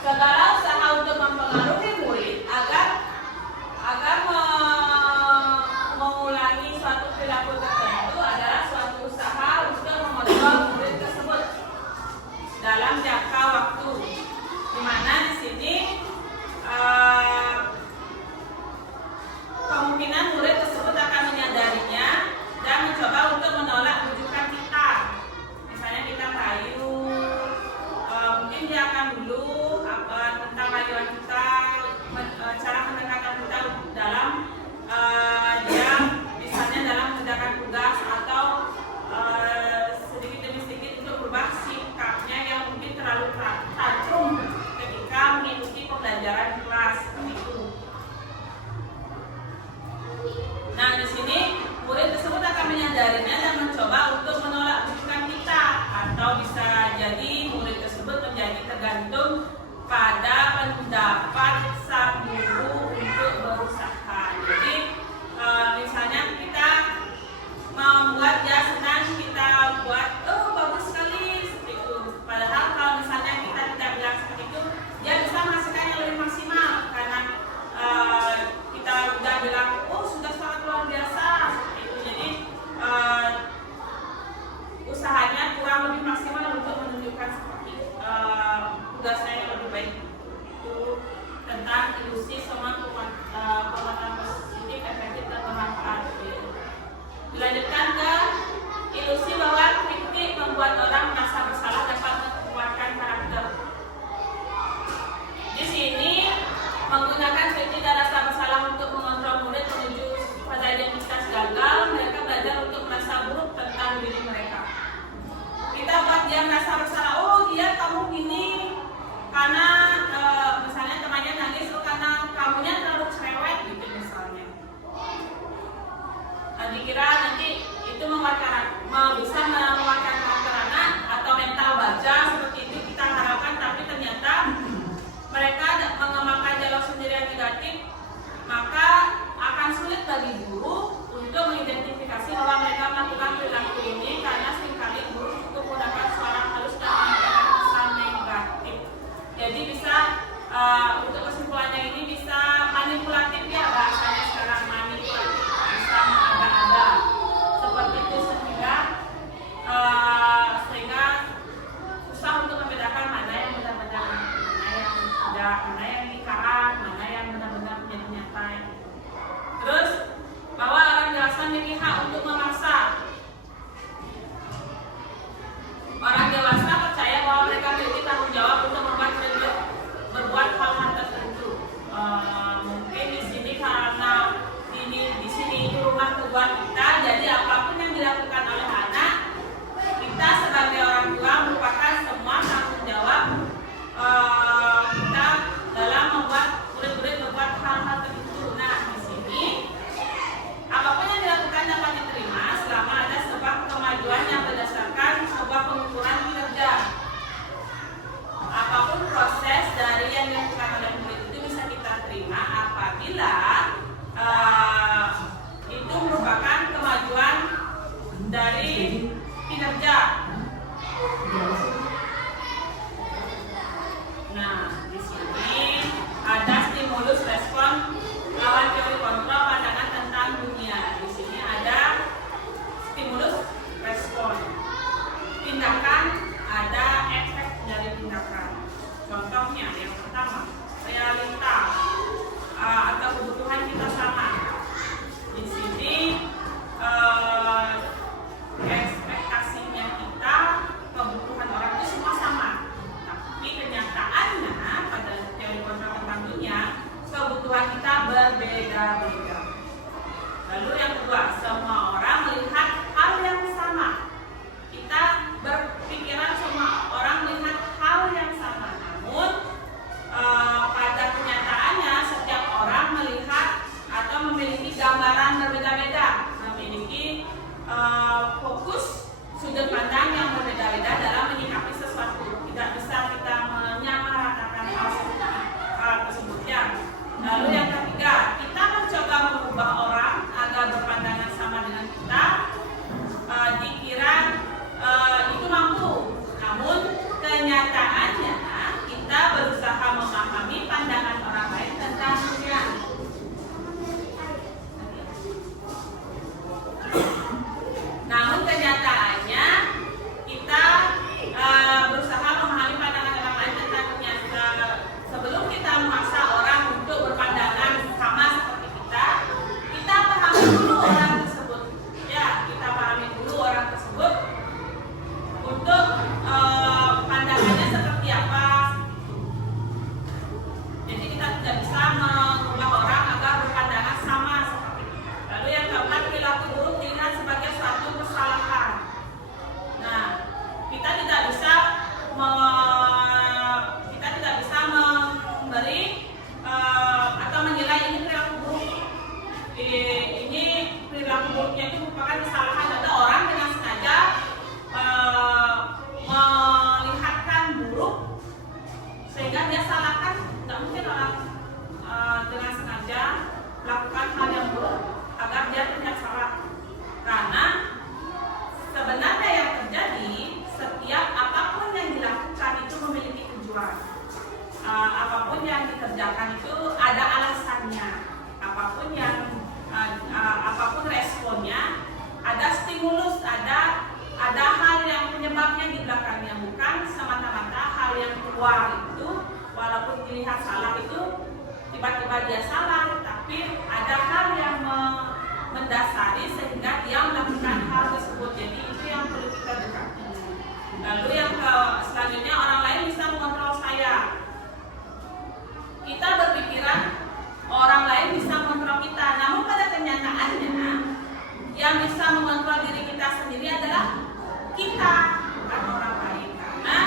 Segala usaha untuk mempengaruhi murid agar mengulangi suatu perilaku tertentu adalah suatu usaha untuk mengontrol murid tersebut dalam jangka waktu, di mana di sini kemungkinan murid tersebut akan menyadarinya dan mencoba untuk menolak rujukan kita. Misalnya kita rayu, mungkin dia akan dulu tentang rayuan kita, cara pendekatan kita dalam dia misalnya dalam mengerjakan tugas atau sedikit demi sedikit untuk berubah sikapnya yang mungkin terlalu tajam ketika mengikuti pembelajaran kelas seperti itu. Nah, di sini murid tersebut akan menyadarinya dan mencoba untuk menolak rujukan kita, atau bisa jadi murid tersebut menjadi tergantung pada pendapat sang guru untuk berusaha. Jadi misalnya kita membuat dia senang, kita buat bagus sekali seperti itu. Padahal kalau misalnya kita tidak bilang seperti itu, dia bisa menghasilkan yang lebih maksimal karena kita sudah bilang sudah sangat luar biasa seperti itu. Jadi usahanya kurang lebih maksimal untuk menunjukkan seperti tugasnya yang lebih baik. Itu tentang ilusi sama penguatan positif, efektif, dan bermanfaat. Dilanjutkan ke ilusi bahwa kritik membuat orang merasa bersalah dapat menguatkan karakter. Di sini menggunakan kritik dan rasa bersalah untuk mengontrol murid menuju pada identitas gagal. Mereka belajar untuk merasa buruk tentang diri mereka. Kita buat dia merasa bersalah. Dia kamu gini karena misalnya temannya nangis karena kamunya terlalu cerewet gitu misalnya. Dikira nanti itu bisa menguatkan karakter anak atau mental baja seperti itu kita harapkan, tapi ternyata mereka mengembangkan dialog sendiri yang negatif, maka akan sulit bagi guru untuk mengidentifikasi bahwa mereka melakukan perilaku ini karena seringkali guru cukup mendapat suara halus dan menunjukkan kesan negatif. Jadi bisa untuk kesimpulannya ini bisa manipulatif ya, bahasanya sekarang manipulatif, bisa mengada-ada seperti itu sehingga susah untuk membedakan mana yang benar-benar, mana yang lingkaran, mana yang benar-benar menjadi nyata. Terus bahwa orang dewasa memiliki hak untuk memaksa. Orang dewasa percaya bahwa mereka memiliki tanggung jawab untuk membuat mereka berbuat hal-hal tertentu. Mungkin di sini karena di sini itu rumah kedua kita, jadi apapun yang dilakukan oleh anak, kita sebagai orang tua merupakan semua tanggung jawab kita dalam membuat murid-murid berbuat hal-hal tertentu. Nah, di sini apapun yang dilakukan dapat diterima selama ada sebuah kemajuan yang berdasarkan sebuah pengukuran kinerja. Apapun proses dari yang dilakukan oleh murid itu bisa kita terima apabila itu merupakan kemajuan dari kinerja. Nah, di sini ada stimulus respon lawan teori kontrol pandangan tentang dunia. Di sini ada stimulus respon. Tindakan, ada efek dari tindakan. Contohnya yang pertama, realita atau kebutuhan kita sama. Di sini ekspektasinya kita, kebutuhan orang itu semua sama. Tapi kenyataannya pada teori kontrol tentang dunia, kebutuhan kita berbeda-beda. Lalu yang kedua, semua orang melihat hal yang sama. Kita berpikiran semua orang melihat hal yang sama. Namun pada kenyataannya setiap orang melihat atau memiliki gambaran berbeda-beda, memiliki fokus sudut pandang yang berbeda-beda dalam menyikapi sesuatu. Tidak bisa kita menyamaratakan hal tersebut ya. Lalu yang ketiga, kita mencoba mungkin orang dengan sengaja melakukan hal yang buruk agar dia tidak salah. Karena sebenarnya yang terjadi, setiap apapun yang dilakukan itu memiliki tujuan. Apapun yang dikerjakan itu ada alasannya. Apapun responnya, ada stimulus, ada hal yang penyebabnya di belakangnya, bukan semata-mata hal yang keluar itu walaupun dilihat salah itu tiba-tiba dia salah, tapi ada hal yang mendasari sehingga dia melakukan hal tersebut. Jadi itu yang perlu kita dekati. Lalu yang selanjutnya, orang lain bisa mengontrol saya. Kita berpikiran orang lain bisa mengontrol kita, namun pada kenyataannya yang bisa mengontrol diri kita sendiri adalah kita, bukan orang lain. Karena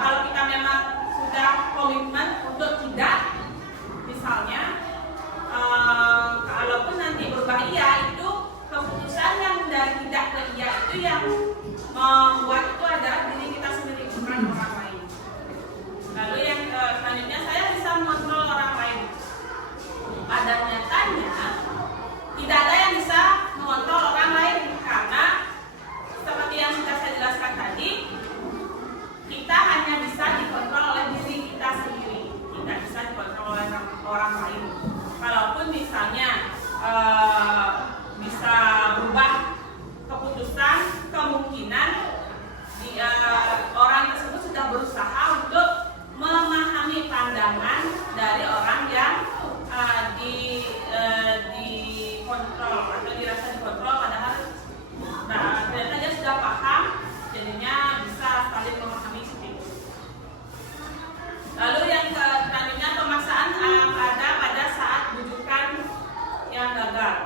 kalau kita memang sudah komitmen untuk tidak, misalnya kalaupun nanti berubah iya, itu keputusan yang dari tidak ke iya itu yang membuat itu adalah diri kita sendiri, bukan orang lain. Lalu yang selanjutnya, saya bisa mengontrol orang lain. Pada nyatanya tidak ada yang bisa mengontrol orang lain, karena seperti yang sudah saya jelaskan tadi, kita hanya bisa dikontrol oleh diri kita sendiri, tidak bisa dikontrol oleh orang lain. Kalaupun misalnya bisa berubah keputusan, kemungkinan orang tersebut sudah berusaha untuk memahami pandangan dari orang yang dikontrol atau dirasa dikontrol, padahal ternyata dia sudah paham, jadinya bisa saling memahami seperti itu. Lalu yang selanjutnya, pemaksaan ada pada saat bujukan yang gagal.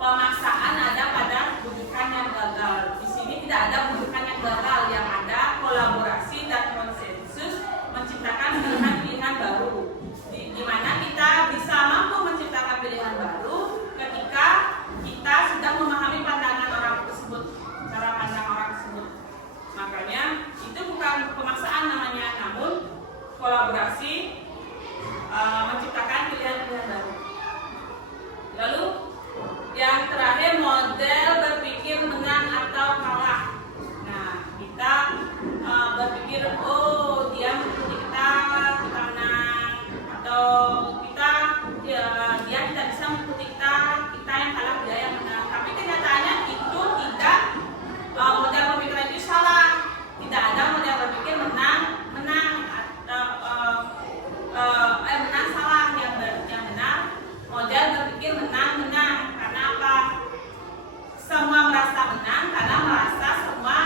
Pemaksaan ada pada bujukan yang gagal. Di sini tidak ada bujukan yang gagal, yang ada kolaborasi dan konsensus menciptakan pilihan-pilihan baru. Di mana kita bisa mampu menciptakan pilihan baru ketika kita sudah memahami pandangan orang tersebut, cara pandang orang tersebut. Makanya itu bukan pemaksaan namanya, namun kolaborasi menciptakan pilihan-pilihan baru. Lalu yang terakhir, model berpikir menang atau kalah. Nah, kita berpikir, oh dia mengikuti kita menang, atau dia tidak bisa mengikuti kita yang kalah, dia yang menang. Tapi kenyataannya itu tidak, model pemikiran itu salah. Tidak ada model berpikir menang atau menang salah. Yang benar model berpikir menang. Karena apa? Semua merasa menang karena merasa semua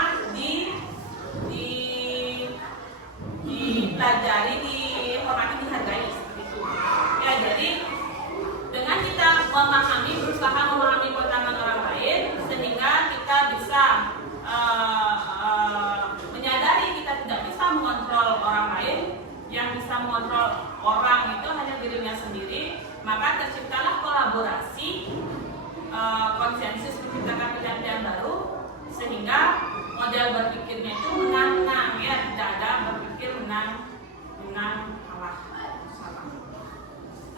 dipelajari, dihormati, dihargai, seperti itu. Ya, jadi dengan kita berusaha memahami pandangan orang lain, sehingga kita bisa menyadari kita tidak bisa mengontrol orang lain. Yang bisa mengontrol orang itu hanya dirinya sendiri. Maka terciptalah kolaborasi, konsensus menciptakan pilihan-pilihan baru, sehingga model berpikirnya itu menang, ya, tidak ada berpikir menang kalah, salah.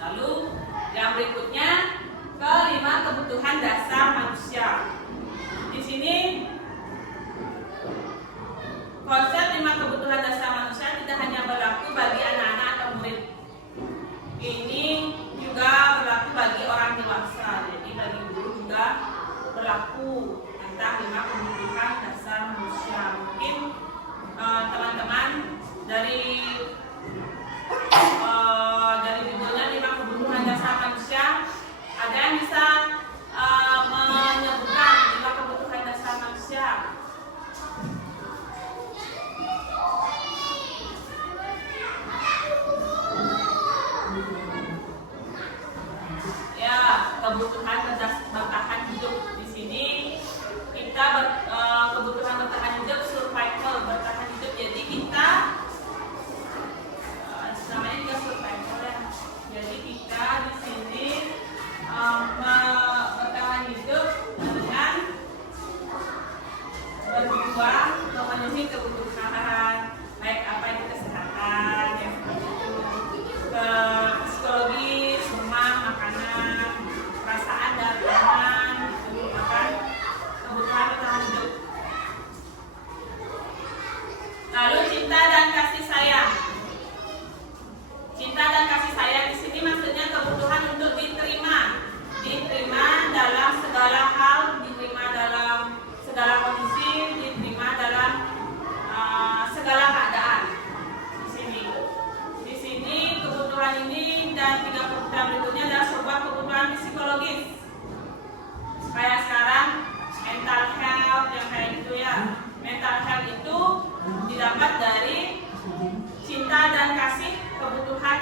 Lalu yang berikutnya, kelima, kebutuhan dasar manusia. Di sini konsep 5 kebutuhan dasar manusia tidak hanya berlaku bagi anak-anak atau murid. Ini juga berlaku bagi orang dewasa. Jadi bagi guru juga berlaku tentang 5 kebutuhan dasar manusia. Mungkin teman-teman dari judulnya 5 kebutuhan dasar manusia, ada yang bisa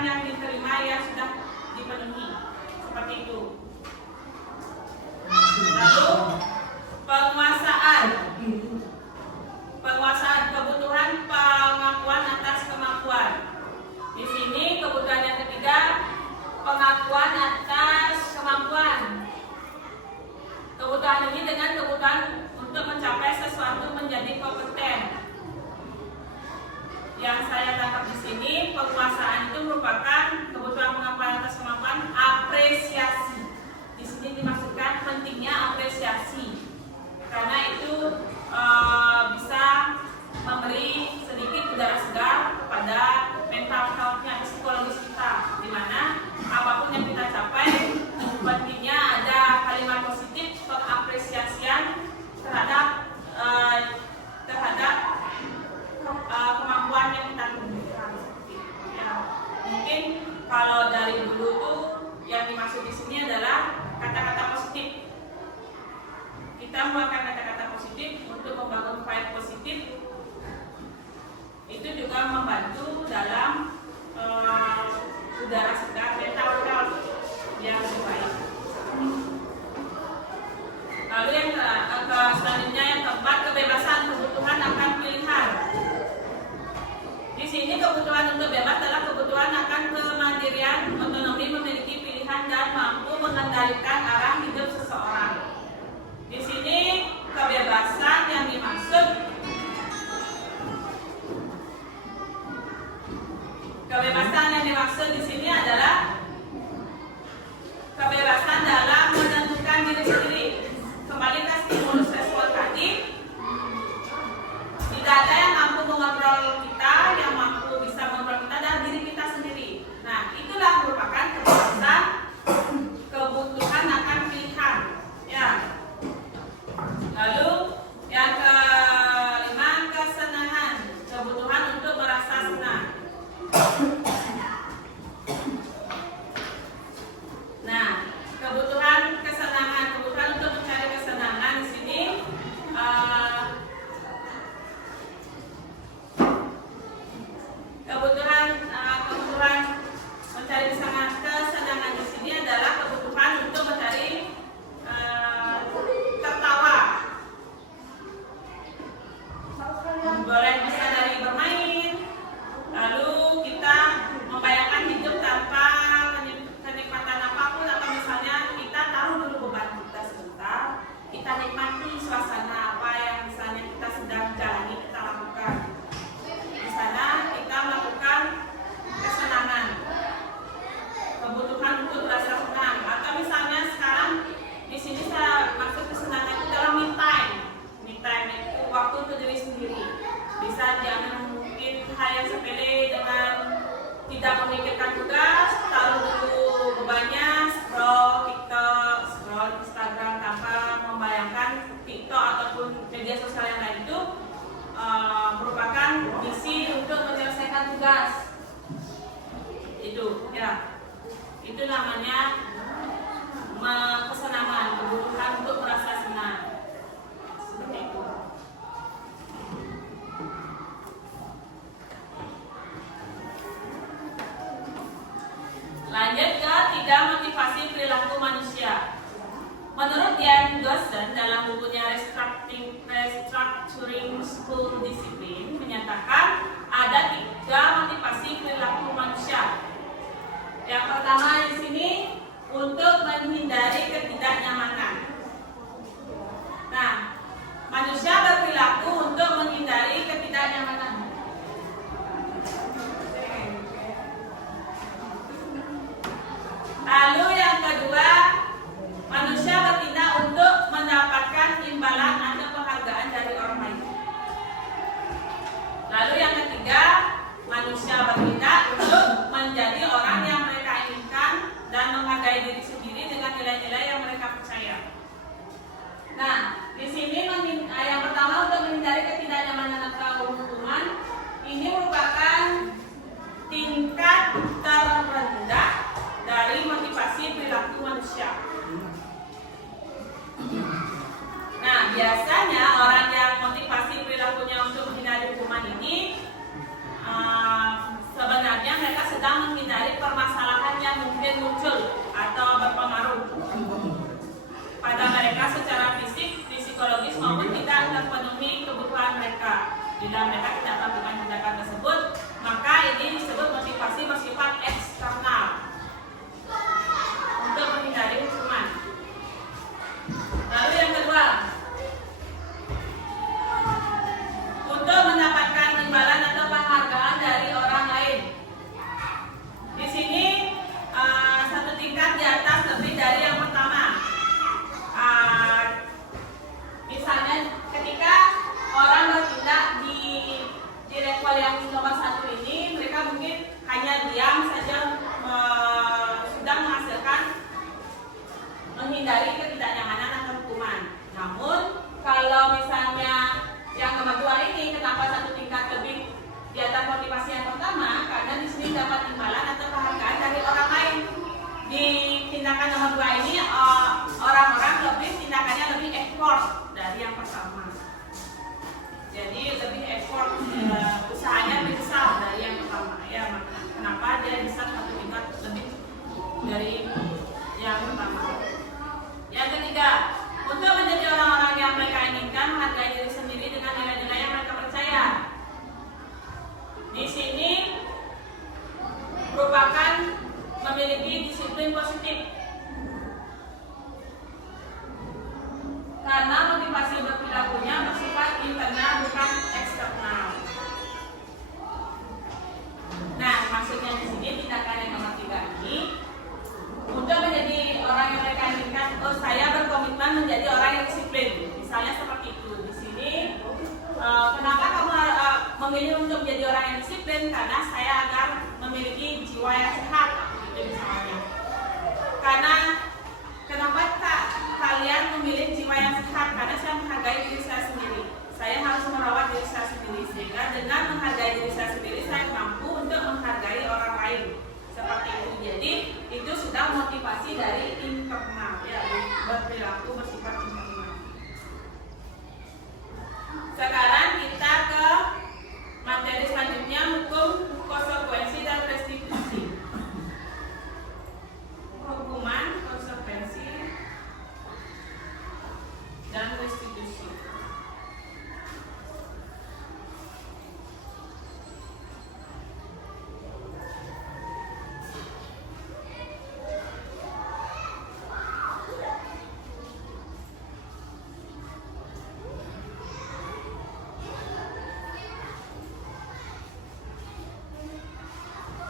yang diterima yang sudah dipenuhi. Seperti itu. Lalu penguasaan, kebutuhan pengakuan atas kemampuan. Di sini kebutuhan yang ketiga, pengakuan atas kemampuan. Kebutuhan ini dengan kebutuhan untuk mencapai sesuatu menjadi kompeten. Yang saya tangkap di sini, penguasaan itu merupakan kebutuhan pengakuan atas kemampuan apresiasi. Di sini dimaksudkan pentingnya apresiasi, karena itu bisa memberi sedikit udara segar kepada mental health-nya, psikologis kita, di mana apapun yang kita capai, pentingnya ada kalimat positif pengapresiasian terhadap kemampuan yang kita tunjukkan. Ya, mungkin kalau dari dulu tuh yang dimaksud di sini adalah kata-kata positif. Kita menggunakan kata-kata positif untuk membangun vibe positif. Itu juga membantu dalam udara segar mental health yang lebih baik. Lalu yang selanjutnya yang keempat, kebebasan kebutuhan akan pilihan. Di sini kebutuhan untuk bebas adalah kebutuhan akan kemandirian, otonomi, memiliki pilihan dan mampu mengendalikan arah hidup seseorang. Di sini kebebasan yang dimaksud, di sini adalah kebebasan dalam menentukan diri sendiri. Kembali ke stimulus respon tadi, tidak ada yang mampu mengontrol kita, yang mampu bisa mengontrol kita adalah diri kita sendiri. Nah, itulah merupakan kebebasan kebutuhan akan pilihan. Ya. Lalu yang kelima, kesenangan, kebutuhan untuk merasa senang. Nah, kebutuhan untuk mencari kesenangan di sini kebutuhan mencari kesenangan di sini adalah kebutuhan untuk mencari tertawa. Boleh bisa dari bermain, lalu kita membayangkan hidup tanpa kenikmatan apapun, atau misalnya kita taruh dulu beban kita sebentar, kita nikmati suasana apa yang misalnya kita sedang jalani, kita lakukan. Di sana kita melakukan kesenangan, kebutuhan untuk rasa senang. Atau misalnya sekarang di sini saya maksud kesenangan itu dalam me time. Me time itu waktu untuk diri sendiri. Bisa jangan mungkin hal yang sepele dengan tidak memikirkan tugas, taruh dulu bebannya, scroll TikTok, scroll Instagram tanpa membayangkan TikTok ataupun media sosial yang lain itu merupakan misi untuk menyelesaikan tugas. Itu ya, itu namanya kesenangan, kebutuhan untuk merasa senang. Seperti itu. Lanjut ke 3, motivasi perilaku manusia. Menurut Diane Gosden dalam bukunya Restructuring School Discipline menyatakan ada 3 motivasi perilaku manusia. Yang pertama di sini untuk menghindari ketidaknyamanan. Nah, manusia berperilaku untuk menghindari ketidaknyamanan. Lalu yang kedua, manusia bertindak untuk mendapatkan imbalan atau penghargaan dari orang lain. Lalu yang ketiga, manusia dari yang pertama. Yang ketiga, untuk menjadi orang-orang yang mereka inginkan, menghargai diri sendiri dengan nilai-nilai yang mereka percaya. Di sini merupakan memiliki disiplin positif. Karena motivasi berperilakunya bersifat internal bukan eksternal. Nah, maksudnya di sini tindakan yang nomor 3 ini untuk menjadi orang yang mereka inginkan. Oh, saya berkomitmen menjadi orang yang disiplin. Misalnya seperti itu. Di sini, kenapa kamu memilih untuk menjadi orang yang disiplin? Karena saya agar memiliki jiwa yang sehat. Itu misalnya. Karena kenapa kalian memilih jiwa yang sehat? Karena saya menghargai diri saya sendiri. Saya harus merawat diri saya sendiri, sehingga dengan menghargai diri saya sendiri, saya mampu untuk menghargai orang lain. Seperti itu. Jadi itu sudah motivasi dari internal, ya, berperilaku bersifat internal. Sekarang kita ke materi selanjutnya, hukum, konsekuensi, dan restitusi. Hukuman, konsekuensi, dan restitusi.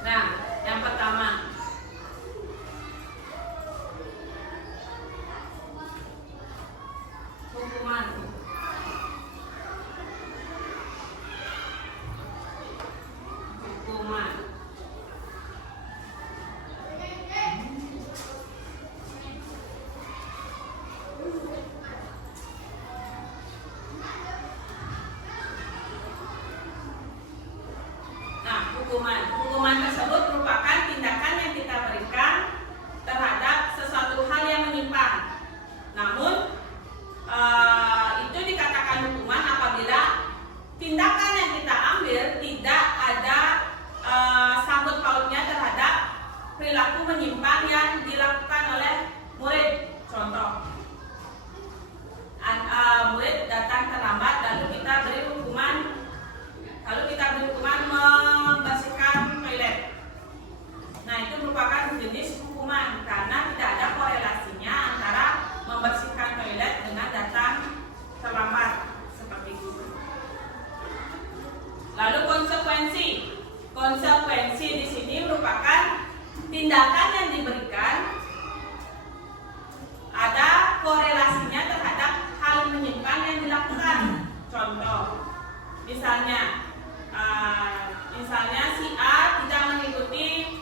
Nah, yang pertama, hukuman. Hukuman. Nah, hukuman. Hukuman tersebut merupakan tindakan yang kita berikan terhadap sesuatu hal yang menyimpang. Namun, itu dikatakan hukuman apabila tindakan yang kita ambil tidak ada sangkut pautnya terhadap perilaku menyimpang yang dilakukan oleh murid. Contoh, murid datang terlambat, lalu kita beri hukuman. Membersihkan toilet. Nah, itu merupakan jenis hukuman karena tidak ada korelasinya antara membersihkan toilet dengan datang terlambat, seperti itu. Lalu konsekuensi. Konsekuensi di sini merupakan tindakan yang diberikan ada korelasinya terhadap hal menyimpang yang dilakukan. Contoh, misalnya si A tidak mengikuti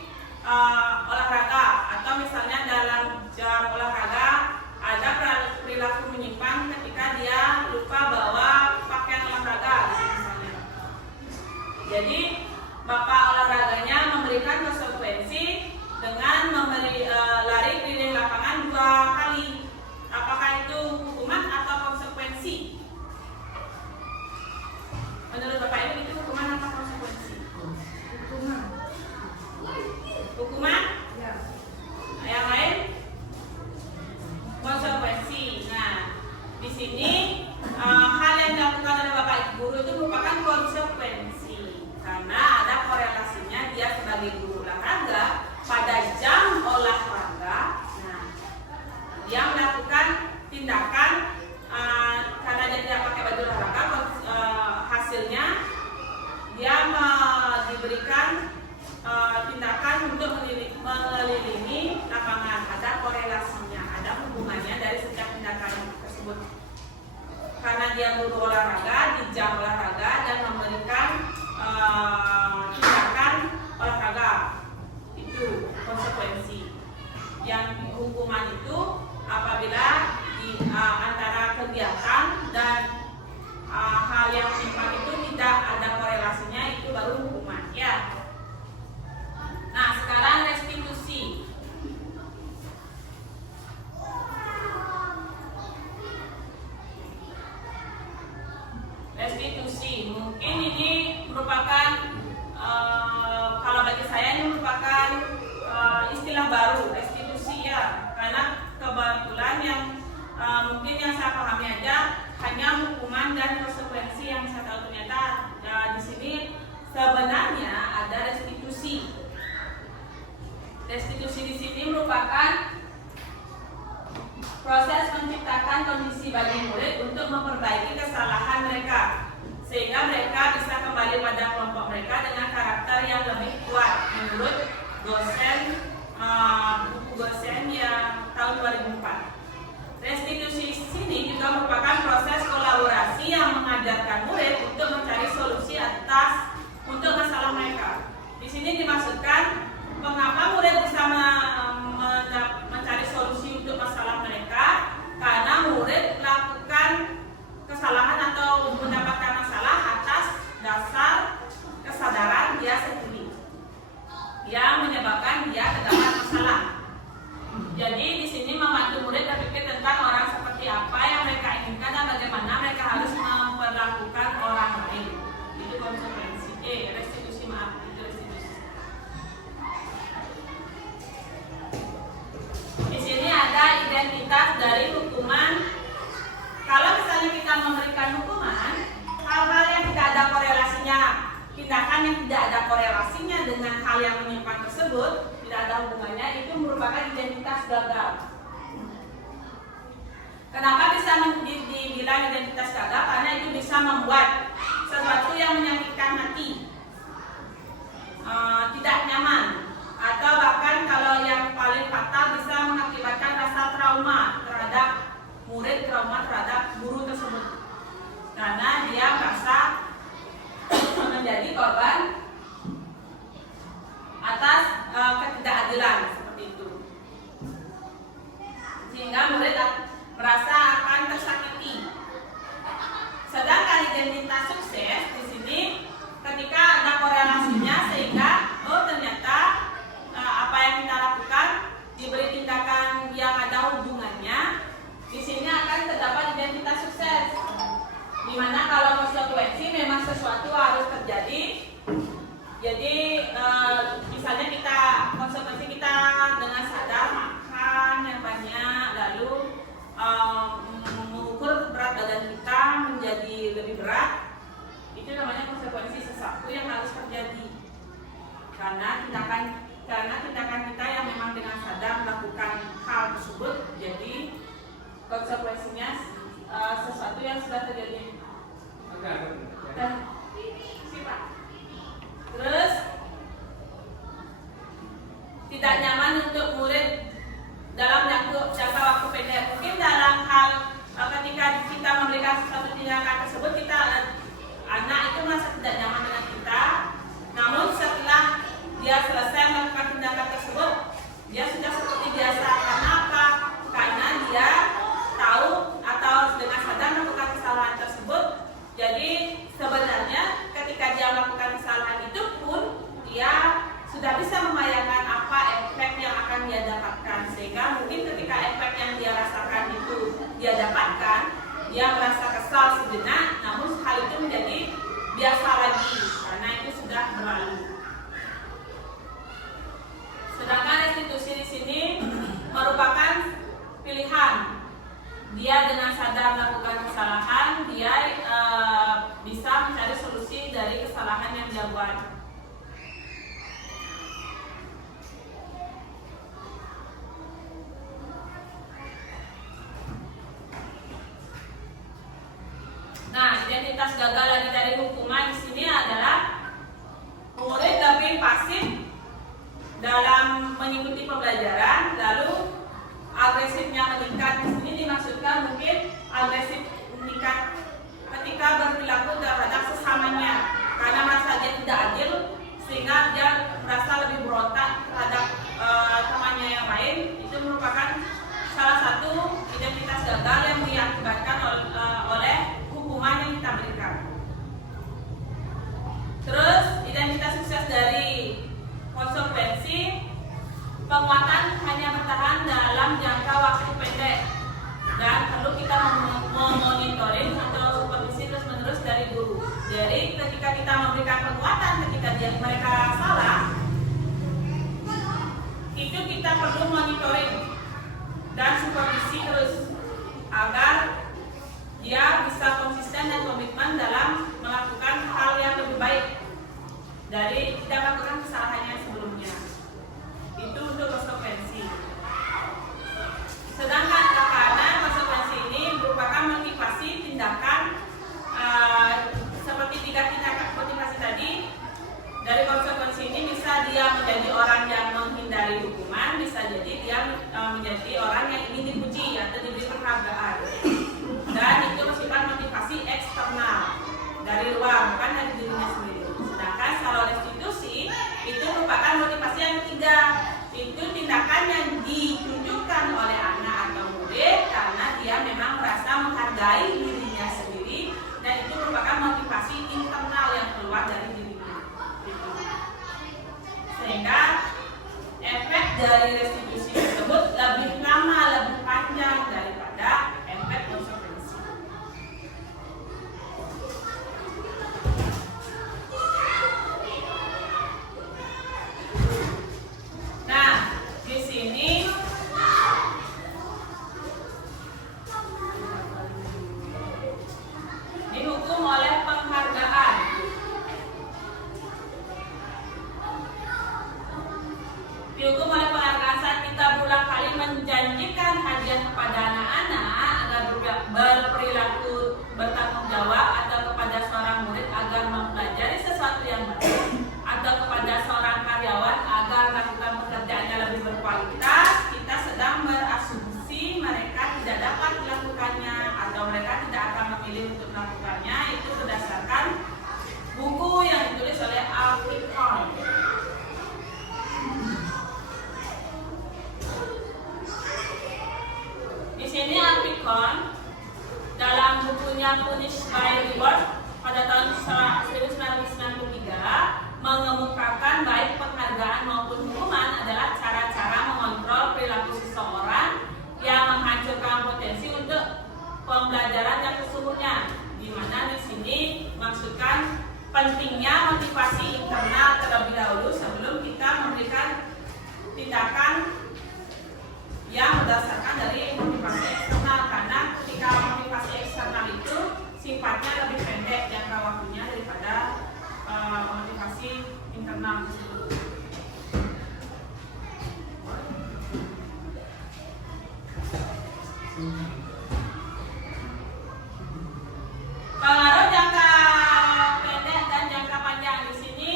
olahraga, atau misalnya dalam jam olahraga ada perilaku menyimpang ketika dia lupa bawa pakaian olahraga, misalnya. Jadi bapak olahraganya memberikan konsekuensi dengan memberi lari keliling lapangan 2 kali. Apakah itu hukuman atau konsekuensi? Menurut Bapak Ibu itu hukuman atau konsekuensi? Hukuman? Ya. Yang lain? Konsekuensi. Nah, di sini hal yang dilakukan oleh Bapak Ibu guru itu merupakan konsekuensi karena ada korelasinya dia sebagai guru olahraga pada jam olahraga. Nah, dia melakukan tindakan karena dia tidak pakai baju olahraga, hasilnya dia diberikan tindakan untuk mengelilingi lapangan. Ada korelasinya, ada hubungannya dari setiap tindakan tersebut. Karena dia guru olahraga di jam olahraga dan memberikan tindakan olahraga, itu konsekuensi. Yang hukuman itu apabila di antara kegiatan dan hal yang menyimpang itu tidak ada korelasinya, itu baru hukuman, ya. Nah, sekarang restitusi. Restitusi mungkin ini merupakan kalau bagi saya ini merupakan istilah baru. Restitusi hukuman dan konsekuensi yang saya tahu ternyata di sini sebenarnya ada restitusi. Restitusi di sini merupakan proses menciptakan kondisi bagi murid untuk memperbaiki kesalahan mereka sehingga mereka bisa kembali pada kelompok mereka dengan karakter yang lebih kuat menurut dosen buku dosen yang tahun 2004. Restitusi sini juga merupakan proses kolaborasi yang mengajarkan murid untuk mencari solusi untuk masalah mereka. Di sini dimaksudkan mengapa murid bisa mencari solusi untuk masalah mereka, karena murid melakukan kesalahan atau mendapatkan masalah atas dasar kesadaran dia sendiri yang menyebabkan dia terdapat masalah. Jadi di sini membantu murid berpikir tentang orang seperti apa yang mereka inginkan dan bagaimana mereka harus memperlakukan orang lain. Itu konsekuensi. Restitusi, maaf, itu restitusi. Di sini ada identitas dari hukuman. Kalau misalnya kita memberikan hukuman, hal-hal yang tidak ada korelasinya, tindakan yang tidak ada korelasinya dengan hal yang menyimpang tersebut, tidak ada hubungannya, itu merupakan identitas gagal. Kenapa bisa dibilang identitas gagal? Karena itu bisa membuat sesuatu yang menyakitkan hati, tidak nyaman, atau bahkan kalau yang paling fatal bisa mengakibatkan rasa trauma terhadap murid, trauma terhadap guru tersebut, karena dia merasa menjadi korban atas ketidakadilan seperti itu, sehingga murid merasa akan tersakiti. Sedangkan identitas sukses di sini ketika ada korelasinya, sehingga ternyata apa yang kita lakukan diberi tindakan yang ada hubungannya, di sini akan terdapat identitas sukses. Dimana kalau konsekuensi memang sesuatu harus terjadi. Jadi misalnya konsekuensi kita dengan sadar makan yang banyak, lalu mengukur berat badan kita menjadi lebih berat, itu namanya konsekuensi sesuatu yang harus terjadi. Karena tindakan kita yang memang dengan sadar melakukan hal tersebut, jadi konsekuensinya sesuatu yang sudah terjadi. Terus tidak nyaman untuk murid dalam jangka waktu pendek. Mungkin dalam hal ketika kita memberikan sesuatu tindakan tersebut, anak itu merasa tidak nyaman dengan kita. Namun setelah dia selesai melakukan tindakan tersebut, dia sudah seperti biasa. Karena apa? Karena dia tahu atau dengan sadar melakukan kesalahan tersebut. Jadi sebenarnya ketika dia melakukan kesalahan itu pun dia sudah bisa membayangkan apa efek yang akan dia dapatkan, sehingga mungkin ketika efek yang dia rasakan itu dia dapatkan, dia merasa kesal sejenak, namun hal itu menjadi biasa lagi karena itu sudah berlalu. Sedangkan restitusi di sini merupakan pilihan. Dia dengan sadar melakukan kesalahan, dia bisa mencari solusi dari kesalahan yang dia buat. Nah, identitas gagal lagi dari hukuman di sini adalah murid lebih pasif dalam mengikuti pembelajaran, lalu agresifnya meningkat. Di sini dimaksudkan mungkin agresif meningkat ketika berperilaku terhadap sesamanya karena merasa dia tidak adil, sehingga dia merasa lebih berontak terhadap temannya yang lain. Itu merupakan salah satu identitas gagal yang diakibatkan oleh hukuman yang kita berikan. Terus identitas sukses dari konsekuensi, penguatan hanya bertahan dalam jangka waktu pendek dan perlu kita memonitoring atau supervisi terus-menerus dari guru. Jadi ketika kita memberikan penguatan ketika mereka salah, yang ketiga, itu tindakan yang ditunjukkan oleh anak atau murid karena dia memang merasa menghargai dirinya sendiri dan itu merupakan motivasi internal yang keluar dari dirinya. Sehingga efek dari restitusi tersebut lebih lama, lebih panjang daripada efek konsekuensi. Nah, di sini dihukum oleh penghargaan. Dihukum oleh penghargaan saat kita berulang kali menjanjikan hadiah kepada anak-anak agar berperilaku bertanggung jawab, atau kepada seorang murid agar mempelajari sesuatu yang baru, atau kepada seorang karyawan agar melakukan pekerjaannya lebih berkualitas. Kita sedang berasumsi mereka tidak dapat melakukannya atau mereka tidak akan memilih untuk melakukannya. Itu berdasarkan buku yang ditulis oleh Alpicon. Di sini Alpicon dalam bukunya Punish by Reward pada tahun 1993 mengemukakan baik penghargaan maupun hukuman adalah cara-cara mengontrol perilaku seseorang yang menghancurkan potensi untuk pembelajaran yang sesungguhnya, di mana di sini maksudkan pentingnya motivasi internal terlebih dahulu sebelum kita memberikan tindakan yang berdasarkan dari motivasi eksternal, karena ketika motivasi eksternal itu sifatnya lebih pendek jangka waktunya daripada motivasi internal tersebut. Pengaruh jangka pendek dan jangka panjang. Di sini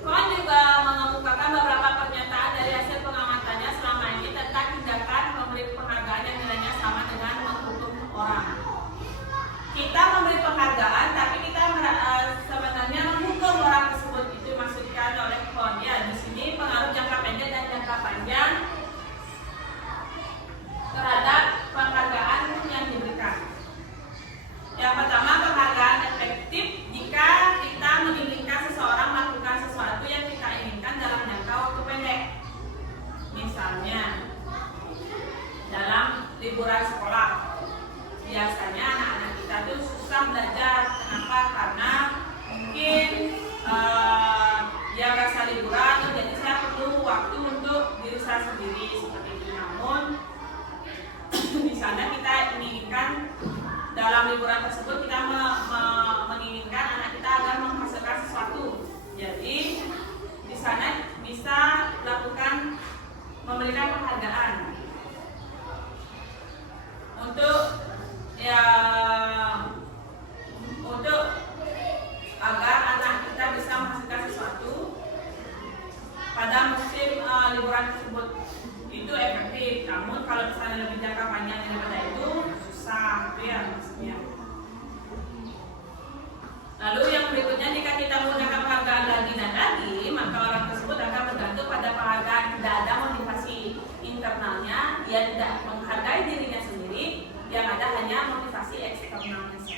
Kohn juga mengemukakan beberapa pernyataan dari hasil pengamatannya selama ini tentang tindakan memberi penghargaan yang nilainya sama dengan menghukum orang. Kita memberi penghargaan, tapi kita sebenarnya menghukum orang tersebut. Itu maksudkan oleh Kohn. Ya, di sini pengaruh jangka pendek dan jangka panjang terhadap penghargaan yang diberikan. Yang pertama, penghargaan efektif jika kita menginginkan seseorang melakukan sesuatu yang kita inginkan dalam jangka waktu pendek. Misalnya, dalam liburan sekolah, biasanya anak-anak kita tuh susah belajar. Kenapa? Karena mungkin dia merasa liburan, jadi saya perlu waktu untuk diri saya sendiri seperti itu. Namun di sana kita inginkan dalam liburan tersebut kita menginginkan anak kita agar menghasilkan sesuatu. Jadi di sana bisa lakukan memberikan penghargaan untuk agar anak kita bisa menghasilkan sesuatu pada musim liburan tersebut. Itu efektif. Namun kalau misalnya lebih jangka panjang daripada itu susah, itu ya maksudnya. Lalu yang berikutnya, jika kita menggunakan penghargaan lagi dan lagi, maka orang tersebut akan bergantung pada penghargaan. Tidak ada motivasi internalnya, dia tidak menghargai dirinya sendiri, yang ada hanya motivasi eksternalnya saja.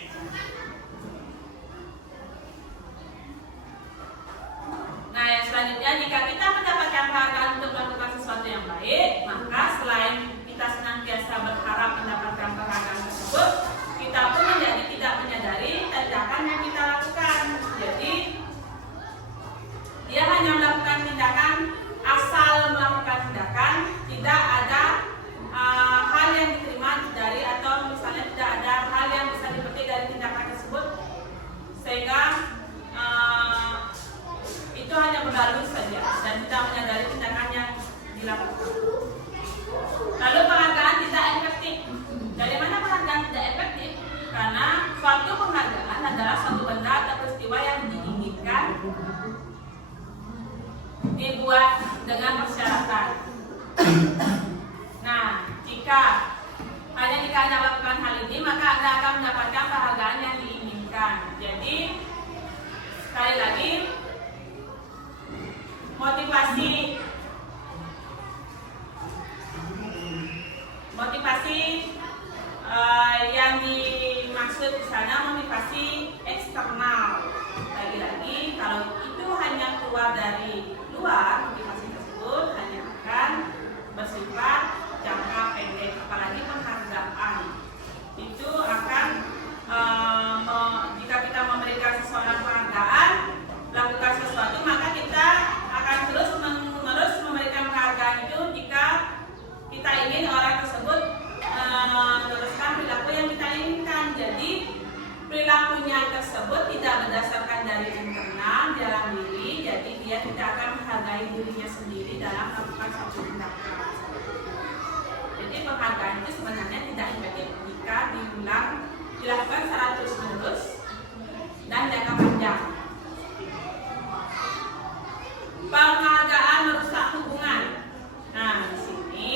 Nah, yang selanjutnya, jika kita mendapatkan penghargaan untuk melakukan sesuatu yang baik, maka selain kita senantiasa berharap mendapatkan penghargaan tersebut, kita pun menjadi tidak menyadari tindakan yang kita lakukan. Jadi dia hanya melakukan tindakan asal melakukan tindakan, tidak ada hal yang diterima dari, atau misalnya tidak ada hal yang bisa dipetik dari tindakan tersebut, sehingga itu hanya berlalu saja dan tidak menyadari tindakan yang dilakukan. Lalu penghargaan tidak efektif. Dari mana penghargaan tidak efektif? Karena suatu penghargaan adalah suatu benda atau peristiwa yang diinginkan dibuat dengan persyaratan. Nah, jika Anda lakukan hal ini, maka Anda akan mendapatkan penghargaan yang diinginkan. Jadi sekali lagi, Motivasi yang dimaksud di sana motivasi eksternal. Lagi-lagi kalau itu hanya keluar dari luar, motivasi tersebut hanya akan bersifat jangka pendek. Apalagi penghargaan itu akan jika kita memberikan seseorang penghargaan, lakukan sesuatu, maka kita akan terus menerus memberikan penghargaan itu jika kita ingin orang tersebut meneruskan perilaku yang kita inginkan. Jadi perilakunya tersebut tidak berdasarkan dari internal dalam diri, jadi dia tidak akan menghargai dirinya sendiri dalam melakukan suatu tindakan. Jadi penghargaan itu sebenarnya tidak efektif jika dilakukan secara terus-menerus dan jangka panjang. Penghargaan merusak hubungan. Nah, di sini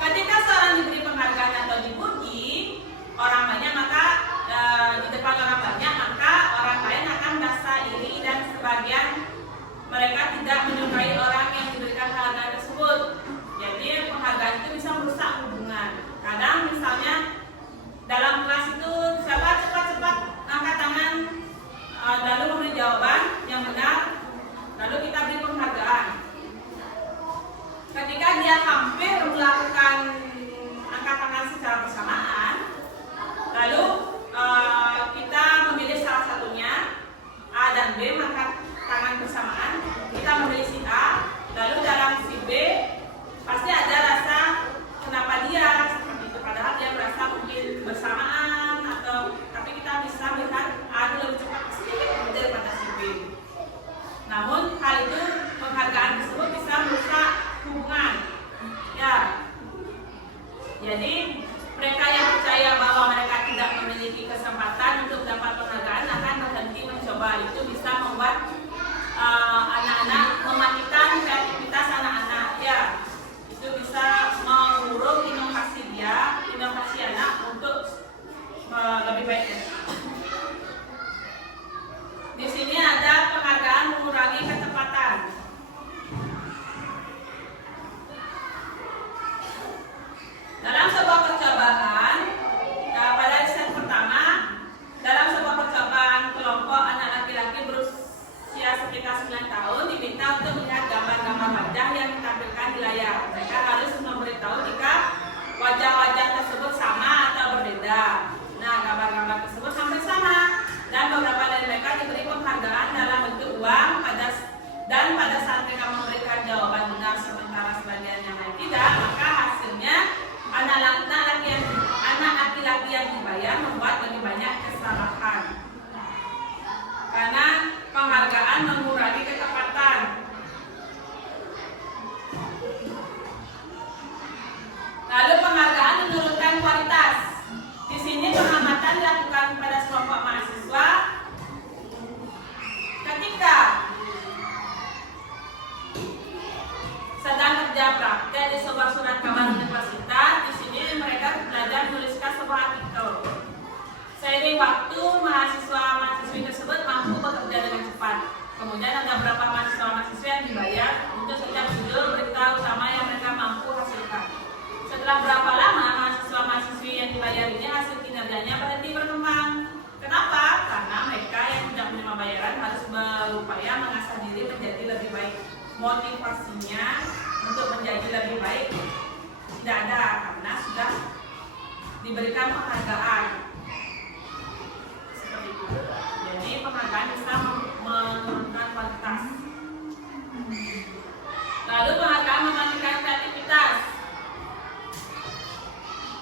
ketika seorang diberi penghargaan atau dipuji orang banyak, maka di depan orang banyak, maka orang lain akan merasa iri dan sebagian mereka tidak menyukai orang yang diberikan penghargaan tersebut. Jadi penghargaan itu bisa merusak hubungan. Kadang misalnya dalam kelas itu siapa cepat-cepat angkat tangan lalu memberi jawaban yang benar, lalu kita beri penghargaan. Ketika dia hampir melakukan angkat tangan secara bersamaan, lalu kita memilih salah satunya A dan B mengangkat tangan bersamaan, kita memilih si A, lalu dalam si B pasti ada rasa kenapa dia seperti itu, padahal dia merasa mungkin bersamaan, atau tapi kita bisa melihat A itu lebih cepat sedikit daripada si B. Namun hal itu, penghargaan tersebut bisa merusak hubungan. Ya, jadi mereka yang percaya bahwa mereka tidak memiliki kesempatan untuk dapat penghargaan akan berhenti mencoba. Itu bisa membuat anak-anak mematikan kreativitas anak-anak. Ya, itu bisa mengurung inovasi anak untuk lebih baik. Di sini ada penghargaan mengurangi kecepatan. Dalam sebuah percobaan, pada riset pertama, dalam sebuah percobaan kelompok anak laki-laki berusia sekitar 9 tahun diminta untuk melihat gambar-gambar wajah yang ditampilkan di layar. Mereka harus memberitahu jika wajah-wajah tersebut sama atau berbeda. Nah, gambar-gambar tersebut hampir sama, dan beberapa dari mereka diberi penghargaan dalam bentuk uang dan pada saat mereka memberikan jawaban benar, sementara sebagian yang lain tidak, maka hasilnya anak laki-laki yang dibayar membuat lebih banyak kesalahan. Karena penghargaan mengurangi ketepatan. Lalu penghargaan menurunkan kualitas. Di sini pengamatan dilakukan pada sekelompok mahasiswa. Ketika sedang kerja praktek di sebuah surat kabar universitas, di sini mereka belajar menuliskan sebuah artikel. Seiring waktu, mahasiswa-mahasiswi tersebut mampu bekerja dengan cepat. Kemudian ada beberapa mahasiswa-mahasiswi yang dibayar untuk setiap judul berita utama yang mereka mampu hasilkan. Setelah berapa lama mahasiswa-mahasiswi yang dibayar ini hasil kinerjanya berhenti berkembang. Kenapa? Karena mereka yang tidak menerima bayaran harus berupaya mengasah diri menjadi lebih baik. Motivasinya untuk menjadi lebih baik tidak ada karena sudah diberikan penghargaan. Seperti itu. Jadi penghargaan bisa menurunkan kualitas. Lalu penghargaan mematikan kreativitas.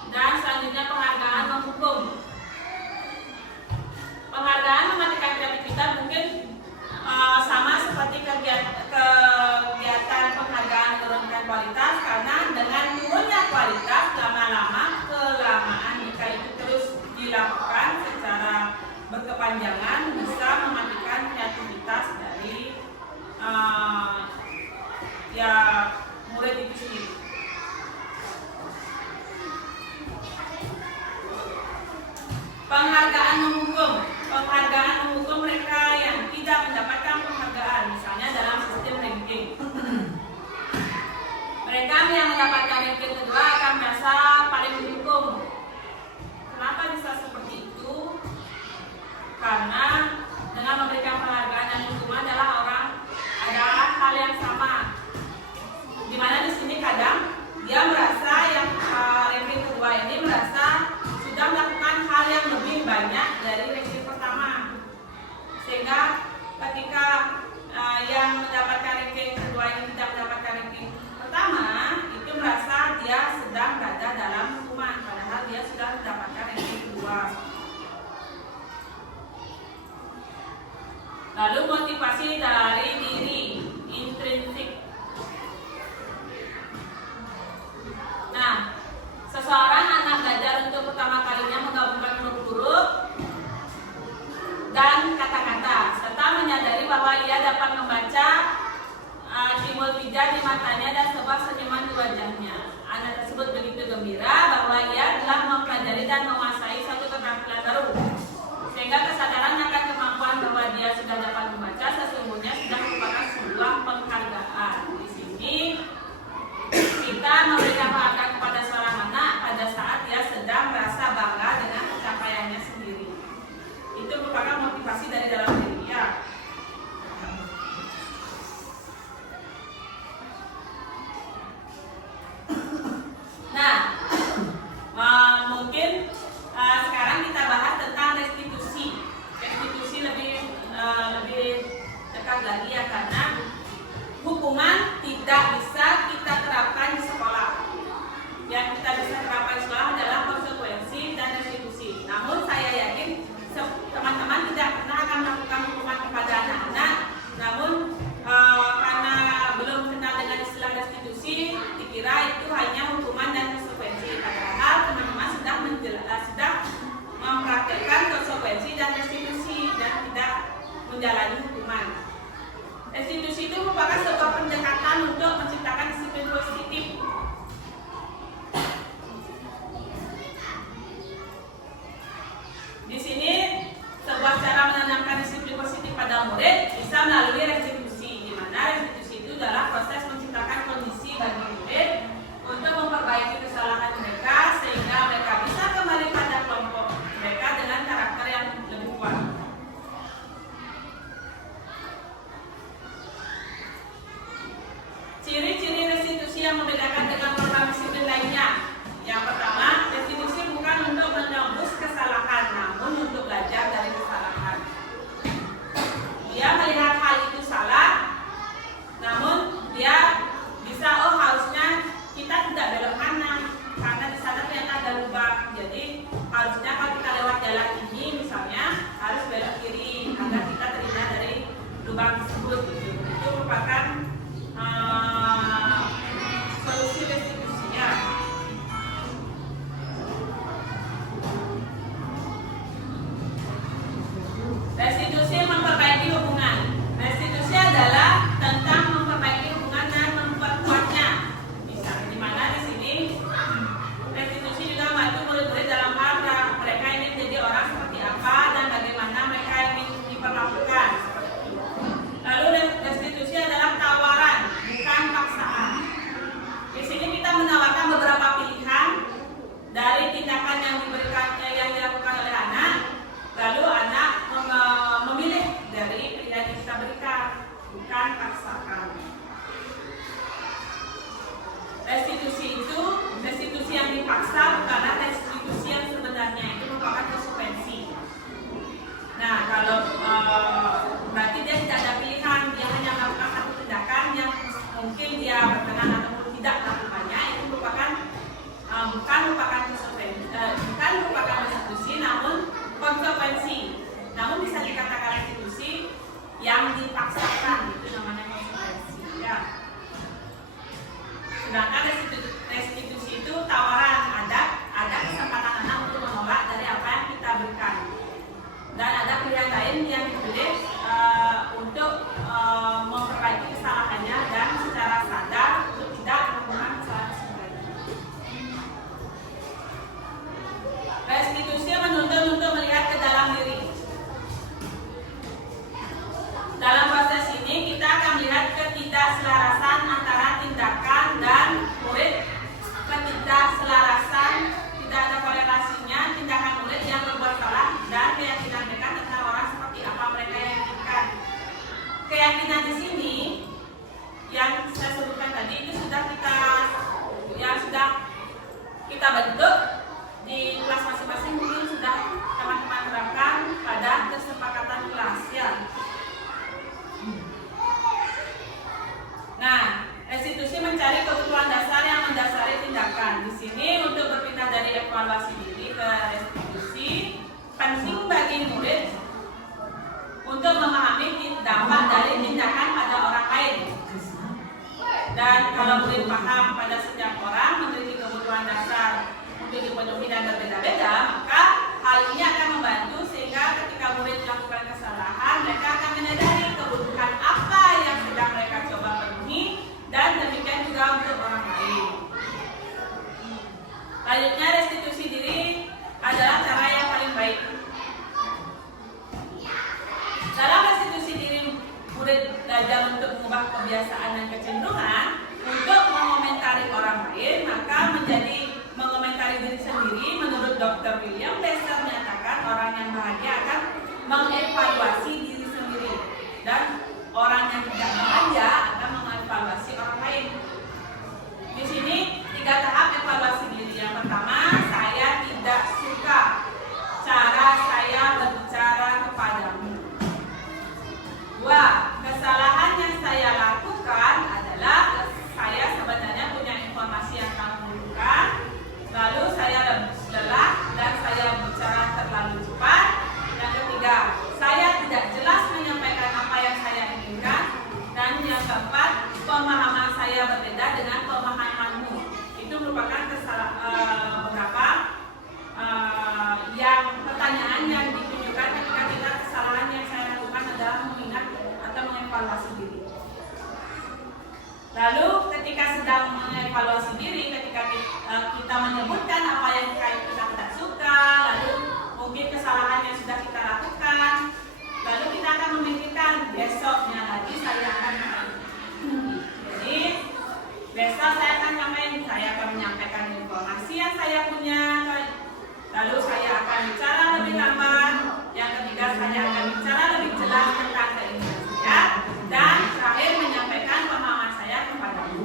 Dan selanjutnya penghargaan menghukum. Penghargaan mematikan kreativitas mungkin sama seperti kegiatan penghargaan menurunkan kualitas, karena dengan turunnya kualitas kelamaan jika itu terus dilakukan secara berkepanjangan bisa mematikan kreativitas dari Lalu motivasi dari diri, intrinsik. Nah, seseorang anak belajar untuk pertama kalinya menggabungkan huruf-huruf dan kata-kata, serta menyadari bahwa ia dapat membaca simbol pijat di matanya dan sebuah senyuman di wajahnya. Anak tersebut begitu gembira bahwa ia telah mempelajari dan menguasai suatu keterampilan baru, sehingga kesadaran akan kemampuan bahwa dia sudah dapat membaca sesungguhnya sudah merupakan sebuah penghargaan. Di sini kita memberikan penghargaan kepada seorang anak pada saat dia sedang merasa bangga dengan pencapaiannya sendiri. Itu merupakan motivasi dari dalam diri dia. Nah, mungkin sekarang kita bahas tentang restitusi. Restitusi lebih dekat lagi ya, karena hukuman tidak bisa kita terapkan di sekolah. Yang kita bisa terapkan di sekolah adalah konsekuensi dan restitusi. Namun saya yakin teman-teman tidak pernah akan melakukan hukuman kepada anak-anak. Namun karena belum kenal dengan istilah restitusi, dikira itu hanya hukuman dan konsekuensi. Padahal teman-teman sudah mempraktekkan konsekuensi dan restitusi dan tidak menjalani hukuman. Restitusi itu merupakan sebuah pendekatan untuk menciptakan disiplin positif. Di sini sebuah cara menanamkan disiplin positif pada murid bisa melalui restitusi, di mana restitusi itu adalah proses menciptakan kondisi bagi murid untuk memperbaiki kesalahan mereka sehingga mereka bisa kembali pada kelompok mereka dengan karakter yang lebih kuat. Ciri-ciri restitusi yang membedakan dengan program disiplin lainnya. Yang pertama, restitusi bukan untuk menebus kesalahan, namun untuk belajar dari kesalahan. Dia melihat hal itu salah, namun dia bisa, harusnya kita tidak belok kanan karena di sana ternyata ada lubang. Jadi harusnya kalau kita lewat jalan ini misalnya harus belok kiri agar kita terhindar dari lubang tersebut. Itu merupakan solusi Dan kalau murid paham pada setiap orang memiliki kebutuhan dasar untuk dipenuhi dan berbeda-beda, maka hal ini akan membantu sehingga ketika murid melakukan kesalahan, mereka akan menyadari kebutuhan apa yang sedang mereka coba penuhi, dan demikian juga untuk orang lain. Selanjutnya, restitusi diri adalah cara yang paling baik. Dalam restitusi diri, murid belajar untuk mengubah kebiasaan dan kecenderungan untuk mengomentari orang lain, maka menjadi mengomentari diri sendiri. Menurut Dr. William Lester menyatakan orang yang bahagia akan mengevaluasi diri sendiri, dan orang yang tidak bahagia akan mengevaluasi orang lain. Di sini 3 tahap evaluasi diri. Yang pertama, saya tidak suka cara saya berbicara kepadamu. 2, kesalahan yang saya lakukan adalah saya sebenarnya punya informasi yang kamu butuhkan, lalu saya lelah dan saya bicara terlalu cepat. Yang ketiga, saya tidak jelas menyampaikan apa yang saya inginkan. Dan yang keempat, pemahaman saya berbeda dengan pemahamanmu. Itu merupakan beberapa yang pertanyaan yang ditunjukkan ketika kita kesalahan yang saya lakukan adalah mengingat atau mengevaluasi diri. Lalu ketika sedang mengevaluasi diri, ketika kita menyebutkan apa yang kita tidak suka, lalu mungkin kesalahan yang sudah kita lakukan, lalu kita akan memikirkan besoknya lagi saya akan jadi besok saya akan menyampaikan informasi yang saya punya, lalu saya akan bicara lebih lambat. Yang ketiga, saya akan bicara lebih jelas tentang keinginan saya, dan terakhir menyampaikan pemahaman saya kepadamu.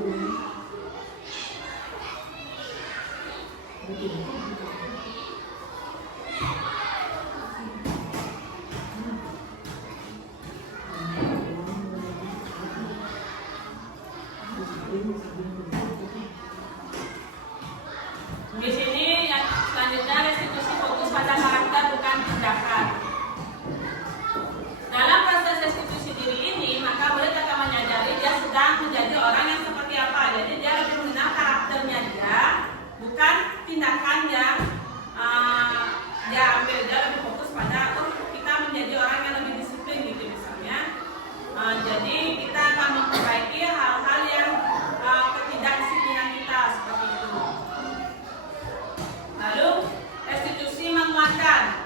Di sini yang selanjutnya, restitusi fokus pada karakter bukan tindakan. Dalam proses restitusi diri ini, maka murid akan menyadari dia sedang menjadi orang yang seperti apa. Jadi dia lebih mengenal karakternya dia, bukan tindakan yang dia ambil. Dia lebih fokus pada kita menjadi orang yang lebih disiplin gitu misalnya. Jadi kita akan memperbaiki hal-hal yang ketidakdisiplinan kita seperti itu. Lalu restitusi menguatkan.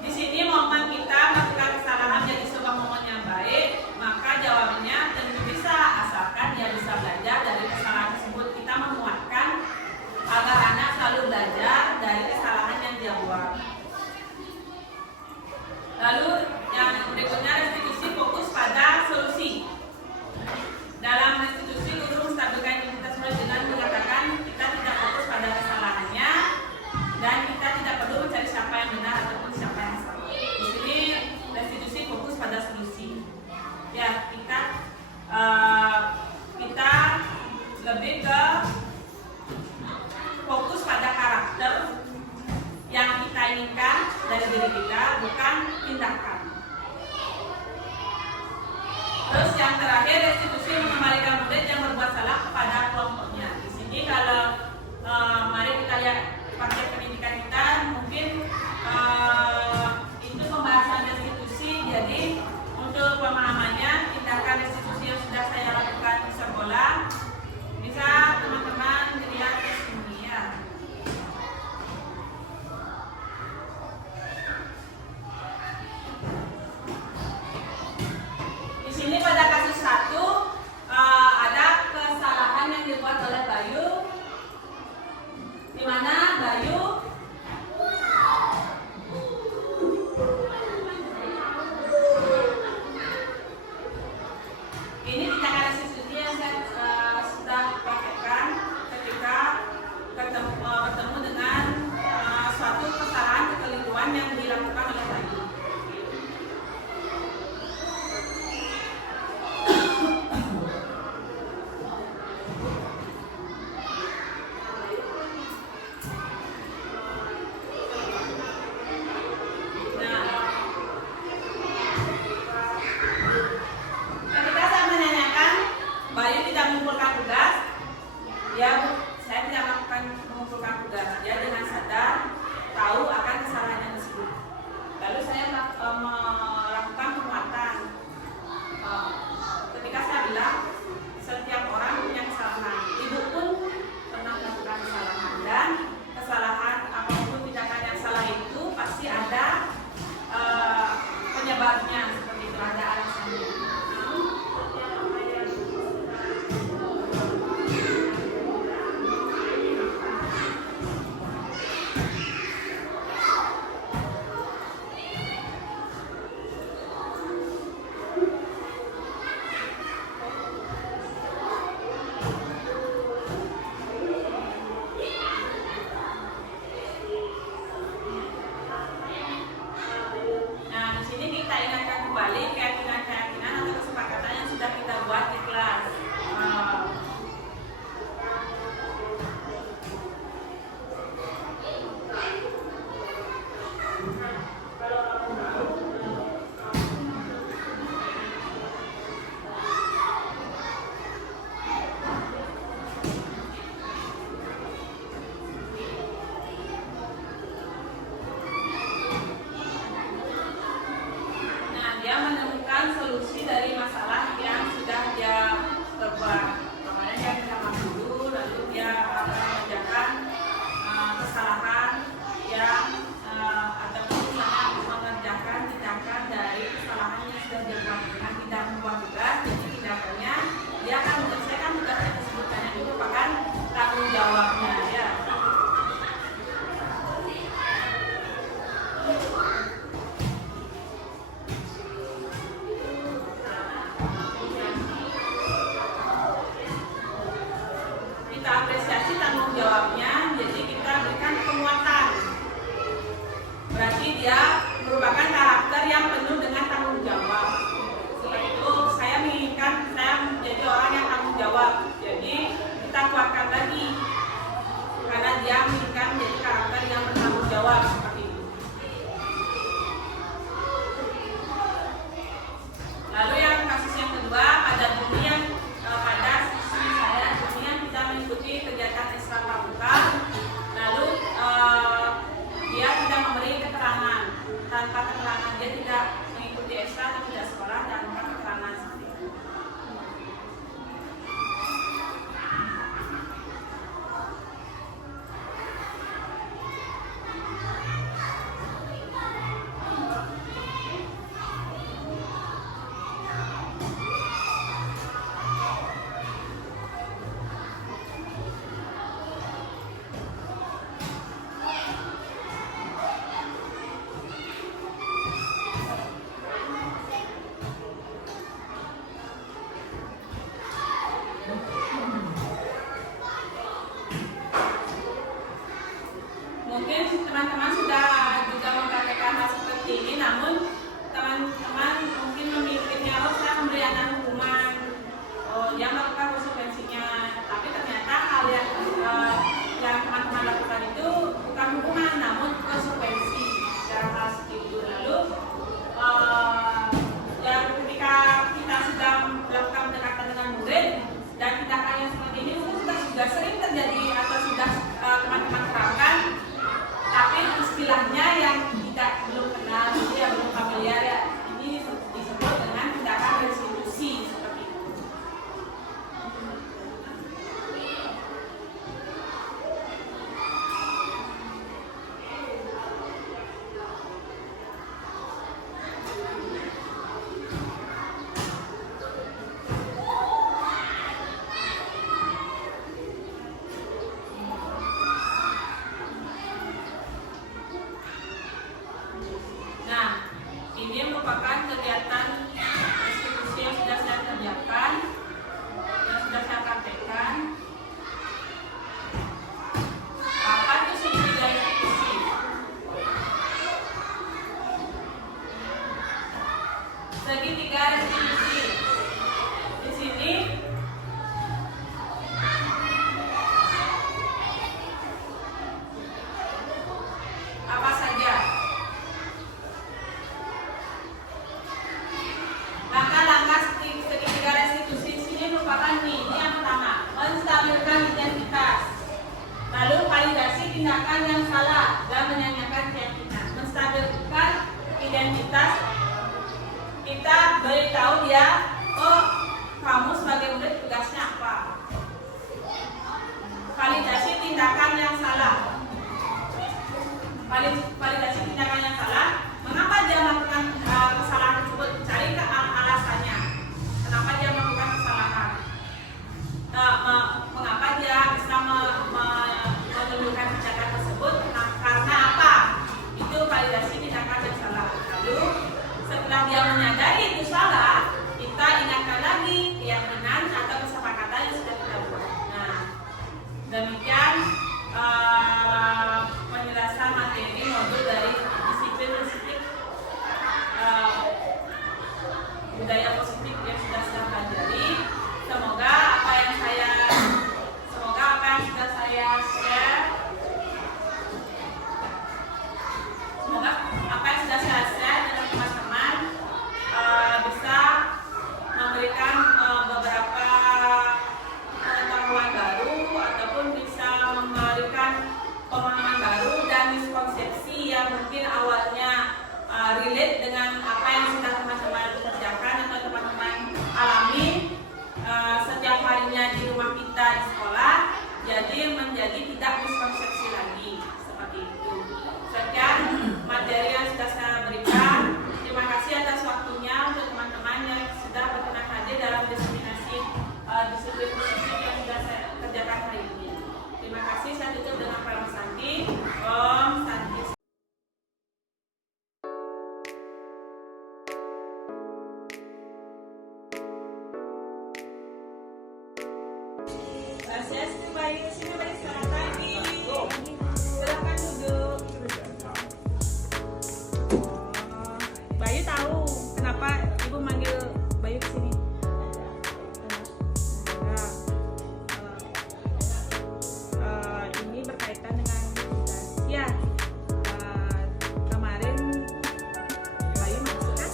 Di sini momen kita melakukan kesalahan jadi sebuah momen yang baik, maka jawabannya tentu bisa, asalkan dia bisa belajar dari kesalahan tersebut. Kita menguatkan agar anak selalu belajar dari kesalahan yang dia buat. Lalu yang berikutnya, restitusi fokus pada solusi. Dalam restitusi, guru menstabilkan identitas murid dengan mengatakan kita tidak fokus pada kesalahannya dan kita tidak perlu mencari siapa yang benar ataupun siapa yang salah. Di sini restitusi fokus pada solusi. Ya, kita lebih ke fokus pada karakter yang kita inginkan dari diri kita, bukan tindakan. Terus yang terakhir, restitusi mengembalikan murid yang berbuat salah kepada kelompoknya. Di sini kalau mari kita lihat paket pendidikan kita, mungkin itu pembahasan restitusi. Jadi untuk pemahamannya, tindakan restitusi yang sudah saya lakukan di sekolah bisa teman-teman dilihat di sini ya. Di sini pada kasus 1 ada beritahu dia, oh kamu sebagai murid tugasnya apa. Validasi tindakan yang salah. Validasi tindakan yang salah. Mengapa dia melakukan kesalahan tersebut? Cari ke alasannya. Kenapa dia melakukan kesalahan? Mengapa dia bisa menunjukkan tindakan tersebut? Karena apa? Itu validasi tindakan yang salah. Lalu setelah dia menyadari itu salah, kita ingatkan lagi keyakinan atau kesepakatan yang sudah kita buat. Nah, demikian penjelasan materi modul dari disiplin budaya positif yang sudah saya pelajari. Semoga apa yang sudah saya share dengan teman-teman bisa memberikan beberapa pengetahuan baru ataupun bisa memberikan pemahaman baru dan miskonsepsi yang mungkin awalnya relate dengan apa yang sudah teman-teman kerjakan atau teman-teman alami setiap harinya di rumah kita di sekolah, jadi menjadi tidak miskonsepsi lagi seperti itu. Sekian materi yang sudah saya berikan. Terima kasih atas waktunya untuk teman-teman yang sudah berkenan hadir dalam diseminasi disiplin positif yang sudah saya kerjakan hari ini. Terima kasih. Saya tutup dengan Parama Santi. Om Santi. Sini Bayu, selamat pagi. Silakan duduk. Bayu tahu kenapa Ibu manggil Bayu ke sini? Ini berkaitan dengan tugas. Ya, kemarin Bayu masuk kan?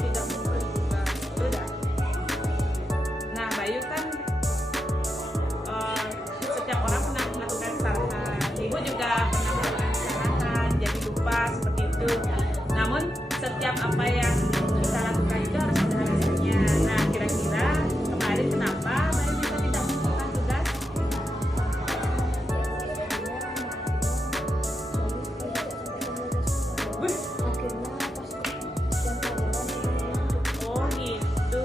Tidak mungkin juga. Sudah. Nah, Bayu kan setiap orang pernah melakukan kesalahan. Ibu juga pernah melakukan kesalahan, jadi lupa seperti itu. Namun setiap apa yang kita lakukan itu harus ada hasilnya. Nah, kira-kira kemarin kenapa Bayu bisa tidak melakukan tugas? Oh gitu.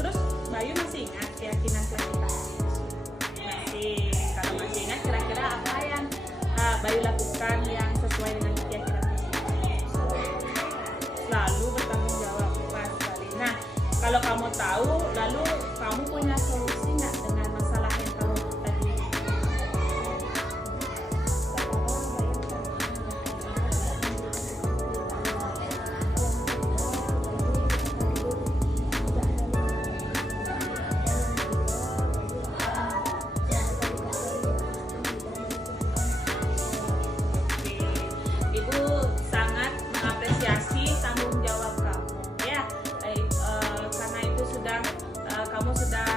Terus Bayu masih ingat keyakinan kita? Masih. Kalau masih ingat, kira-kira apa yang Bayu lakukan yang sesuai dengan keyakinan kita? Selalu bertanggung jawab, Mas Bali. Nah, kalau kamu tahu, lalu kamu punya solusi nggak dengan masalah yang kamu tadi? Ibu sangat mengapresiasi tanggung jawab kamu, ya. Karena itu kamu sudah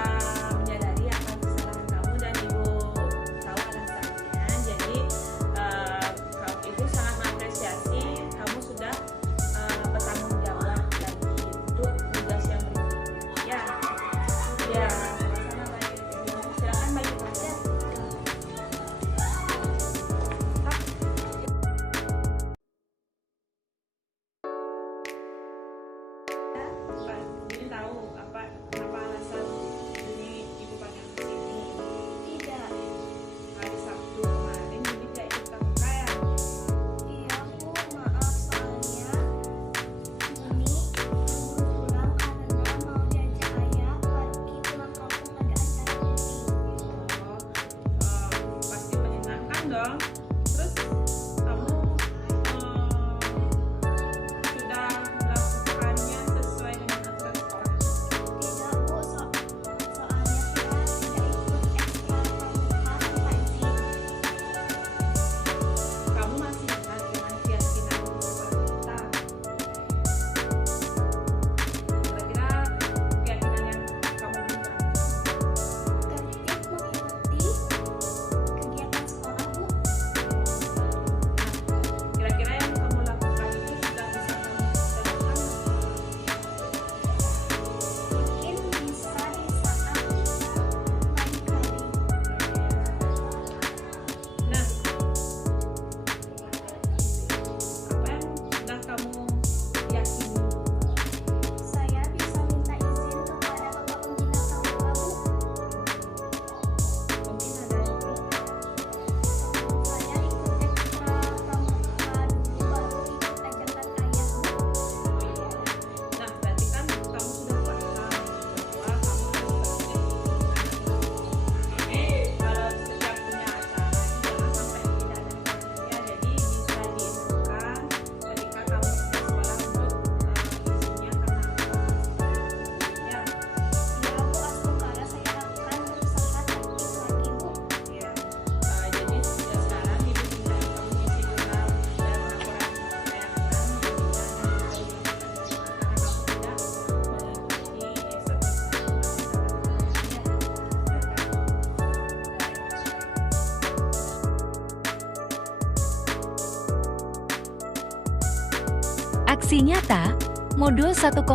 Aksi nyata, modul 1,4,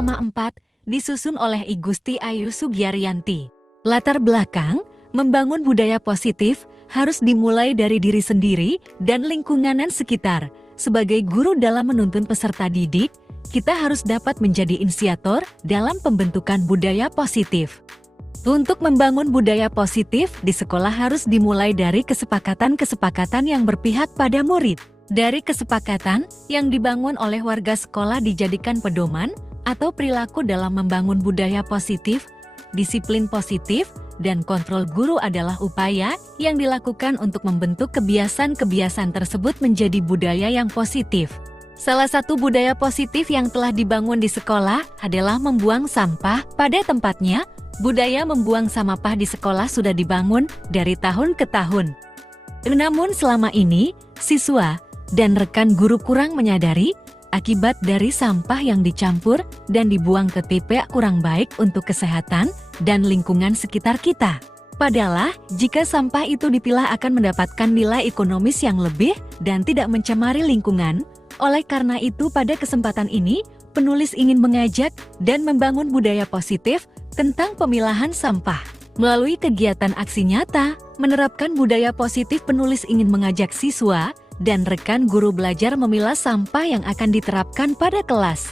disusun oleh I Gusti Ayu Sugiaryanti. Latar belakang, membangun budaya positif harus dimulai dari diri sendiri dan lingkungan sekitar. Sebagai guru dalam menuntun peserta didik, kita harus dapat menjadi inisiator dalam pembentukan budaya positif. Untuk membangun budaya positif di sekolah harus dimulai dari kesepakatan-kesepakatan yang berpihak pada murid. Dari kesepakatan yang dibangun oleh warga sekolah dijadikan pedoman atau perilaku dalam membangun budaya positif, disiplin positif, dan kontrol guru adalah upaya yang dilakukan untuk membentuk kebiasaan-kebiasaan tersebut menjadi budaya yang positif. Salah satu budaya positif yang telah dibangun di sekolah adalah membuang sampah pada tempatnya. Budaya membuang sampah di sekolah sudah dibangun dari tahun ke tahun. Namun selama ini, siswa dan rekan guru kurang menyadari akibat dari sampah yang dicampur dan dibuang ke TPA kurang baik untuk kesehatan dan lingkungan sekitar kita. Padahal, jika sampah itu dipilah akan mendapatkan nilai ekonomis yang lebih dan tidak mencemari lingkungan. Oleh karena itu, pada kesempatan ini, penulis ingin mengajak dan membangun budaya positif tentang pemilahan sampah. Melalui kegiatan aksi nyata, menerapkan budaya positif, penulis ingin mengajak siswa dan rekan guru belajar memilah sampah yang akan diterapkan pada kelas.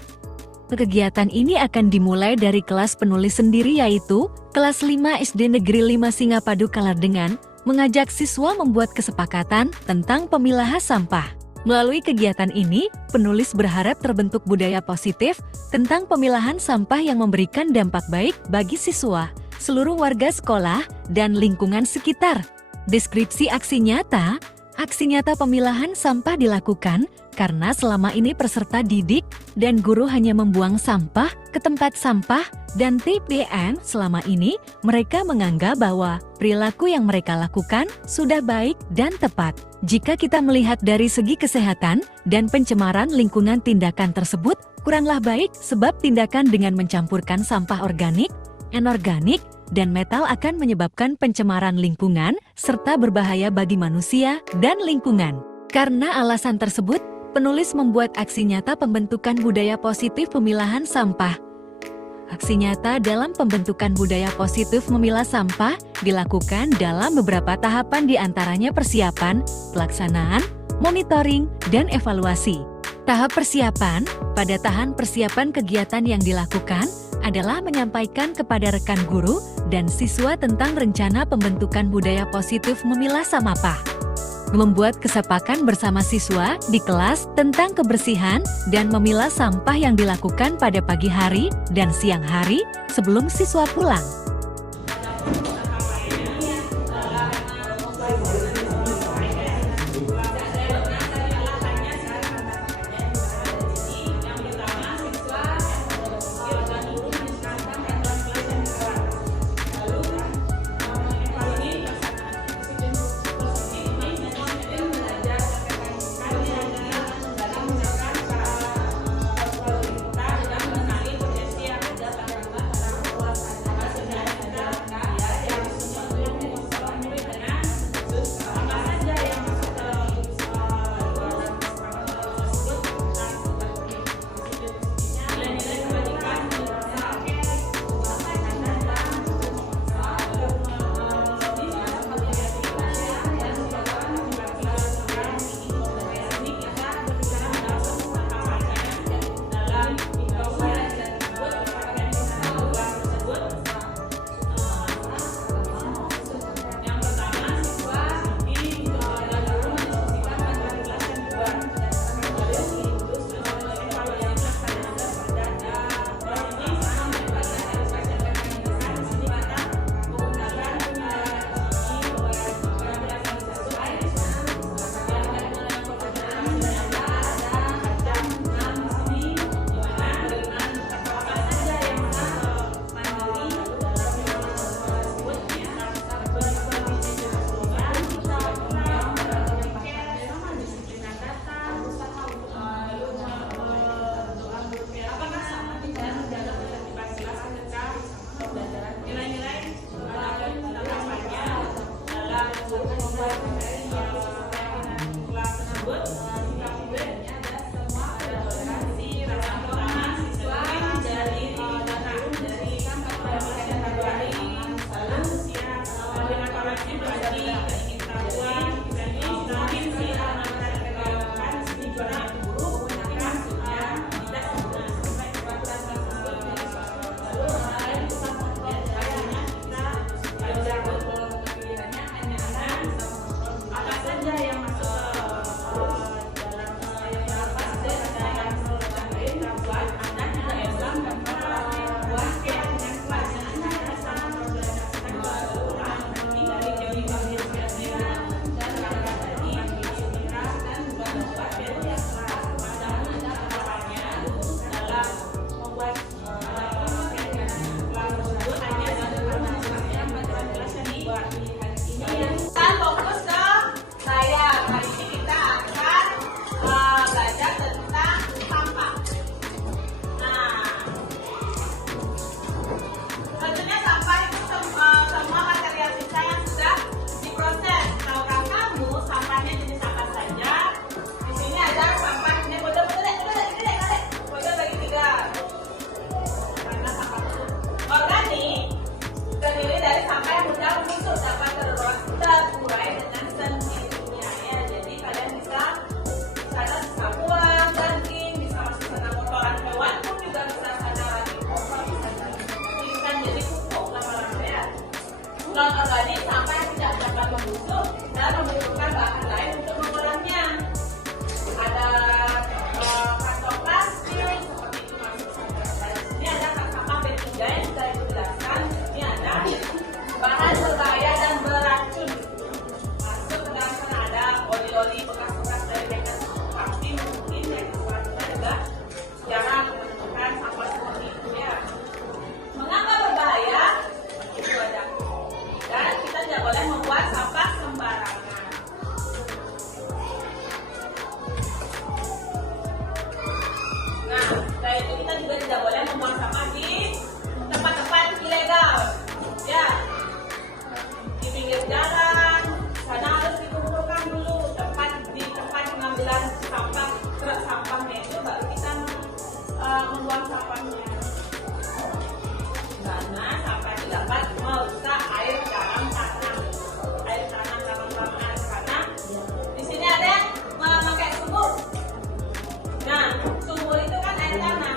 Kegiatan ini akan dimulai dari kelas penulis sendiri, yaitu kelas 5 SD Negeri 5 Singapadu Kalar, dengan mengajak siswa membuat kesepakatan tentang pemilahan sampah. Melalui kegiatan ini, penulis berharap terbentuk budaya positif tentang pemilahan sampah yang memberikan dampak baik bagi siswa, seluruh warga sekolah, dan lingkungan sekitar. Deskripsi aksi nyata. Aksi nyata pemilahan sampah dilakukan karena selama ini peserta didik dan guru hanya membuang sampah ke tempat sampah dan TPN. Selama ini mereka menganggap bahwa perilaku yang mereka lakukan sudah baik dan tepat. Jika kita melihat dari segi kesehatan dan pencemaran lingkungan, tindakan tersebut kuranglah baik, sebab tindakan dengan mencampurkan sampah organik, anorganik, dan metal akan menyebabkan pencemaran lingkungan serta berbahaya bagi manusia dan lingkungan. Karena alasan tersebut, penulis membuat aksi nyata pembentukan budaya positif pemilahan sampah. Aksi nyata dalam pembentukan budaya positif memilah sampah dilakukan dalam beberapa tahapan, diantaranya persiapan, pelaksanaan, monitoring, dan evaluasi. Tahap persiapan. Pada tahap persiapan, kegiatan yang dilakukan adalah menyampaikan kepada rekan guru dan siswa tentang rencana pembentukan budaya positif memilah sampah. Membuat kesepakatan bersama siswa di kelas tentang kebersihan dan memilah sampah yang dilakukan pada pagi hari dan siang hari sebelum siswa pulang. membuang sampahnya. Karena sampah itu dapat merusak air dalam tanah. Air tanah dalam tanah. Karena di sini ada yang memakai sumur. Nah, sumur itu kan air tanah.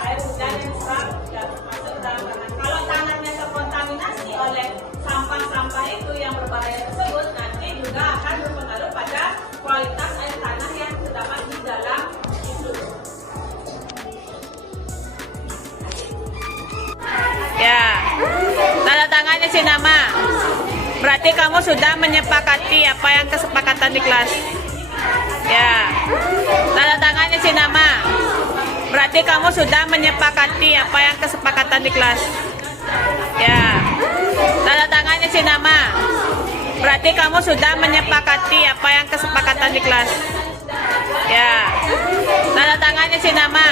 Air hujan yang serap dan masuk ke dalam tanah. Kalau tanahnya terkontaminasi oleh sampah-sampah itu yang berbahaya tersebut, nanti juga akan berpengaruh pada kualitas air tanah yang terdapat di dalam itu. Ya, tanda tangannya si nama. Berarti kamu sudah menyepakati apa yang kesepakatan di kelas. Ya, tanda tangannya si nama. Berarti kamu sudah menyepakati apa yang kesepakatan di kelas. Ya, tanda tangannya si nama. Berarti kamu sudah menyepakati apa yang kesepakatan di kelas. Ya, tanda tangannya si nama.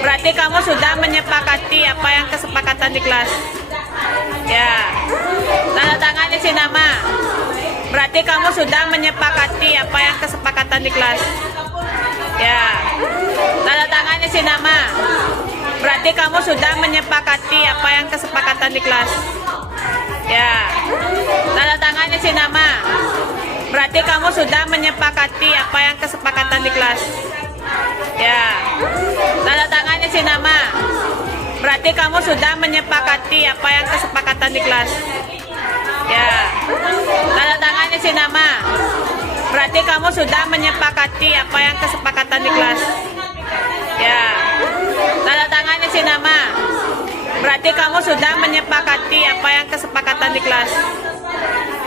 Berarti kamu sudah menyepakati apa yang kesepakatan di kelas. Ya, tanda tangannya si nama. Berarti kamu sudah menyepakati apa yang kesepakatan di kelas. Ya, tanda tangannya si nama. Berarti kamu sudah menyepakati apa yang kesepakatan di kelas. Ya, tanda tangannya si nama. Berarti kamu sudah menyepakati apa yang kesepakatan di kelas. Ya, tanda tangannya si nama. Berarti kamu sudah menyepakati apa yang kesepakatan di kelas. Ya, tanda tangannya si nama. Berarti kamu sudah menyepakati apa yang kesepakatan di kelas. Ya, tanda tangannya si nama. Berarti kamu sudah menyepakati apa yang kesepakatan di kelas.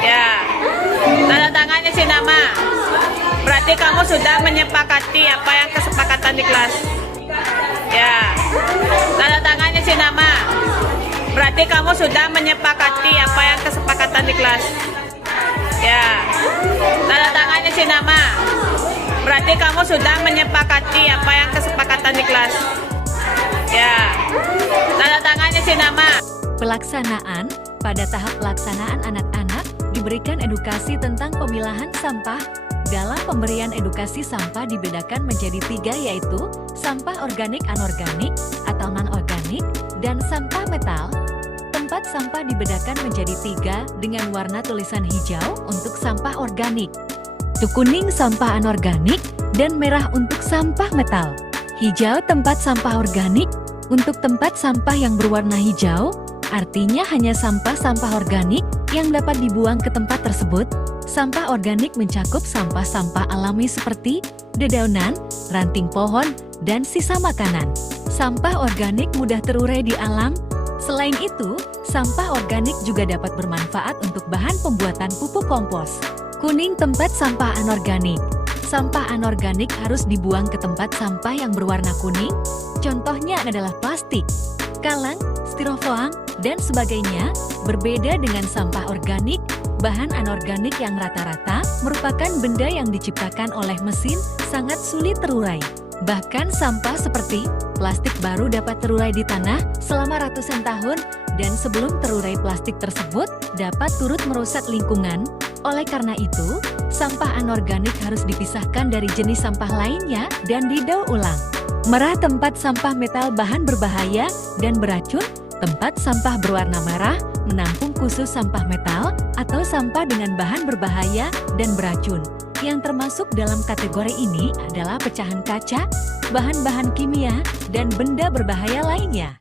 Ya, tanda tangannya si nama. Berarti kamu sudah menyepakati apa yang kesepakatan di kelas. Ya, tanda tangannya si nama. Berarti kamu sudah menyepakati apa yang kesepakatan di kelas. Ya, tanda tangannya si nama. Berarti kamu sudah menyepakati apa yang kesepakatan di kelas. Ya, tanda tangannya si nama. Pelaksanaan. Pada tahap pelaksanaan anak-anak diberikan edukasi tentang pemilahan sampah. Dalam pemberian edukasi sampah dibedakan menjadi 3, yaitu sampah organik anorganik atau non-organik dan sampah metal. Tempat sampah dibedakan menjadi 3 dengan warna tulisan hijau untuk sampah organik, kuning sampah anorganik, dan merah untuk sampah metal. Hijau tempat sampah organik. Untuk tempat sampah yang berwarna hijau, artinya hanya sampah-sampah organik yang dapat dibuang ke tempat tersebut. Sampah organik mencakup sampah-sampah alami seperti dedaunan, ranting pohon, dan sisa makanan. Sampah organik mudah terurai di alam. Selain itu, sampah organik juga dapat bermanfaat untuk bahan pembuatan pupuk kompos. Kuning tempat sampah anorganik. Sampah anorganik harus dibuang ke tempat sampah yang berwarna kuning. Contohnya adalah plastik, kalang, styrofoam, dan sebagainya. Berbeda dengan sampah organik, bahan anorganik yang rata-rata merupakan benda yang diciptakan oleh mesin, sangat sulit terurai. Bahkan sampah seperti plastik baru dapat terurai di tanah selama ratusan tahun, dan sebelum terurai plastik tersebut dapat turut merusak lingkungan. Oleh karena itu, sampah anorganik harus dipisahkan dari jenis sampah lainnya dan didaur ulang. Merah tempat sampah metal bahan berbahaya dan beracun. Tempat sampah berwarna merah menampung khusus sampah metal atau sampah dengan bahan berbahaya dan beracun. Yang termasuk dalam kategori ini adalah pecahan kaca, bahan-bahan kimia, dan benda berbahaya lainnya.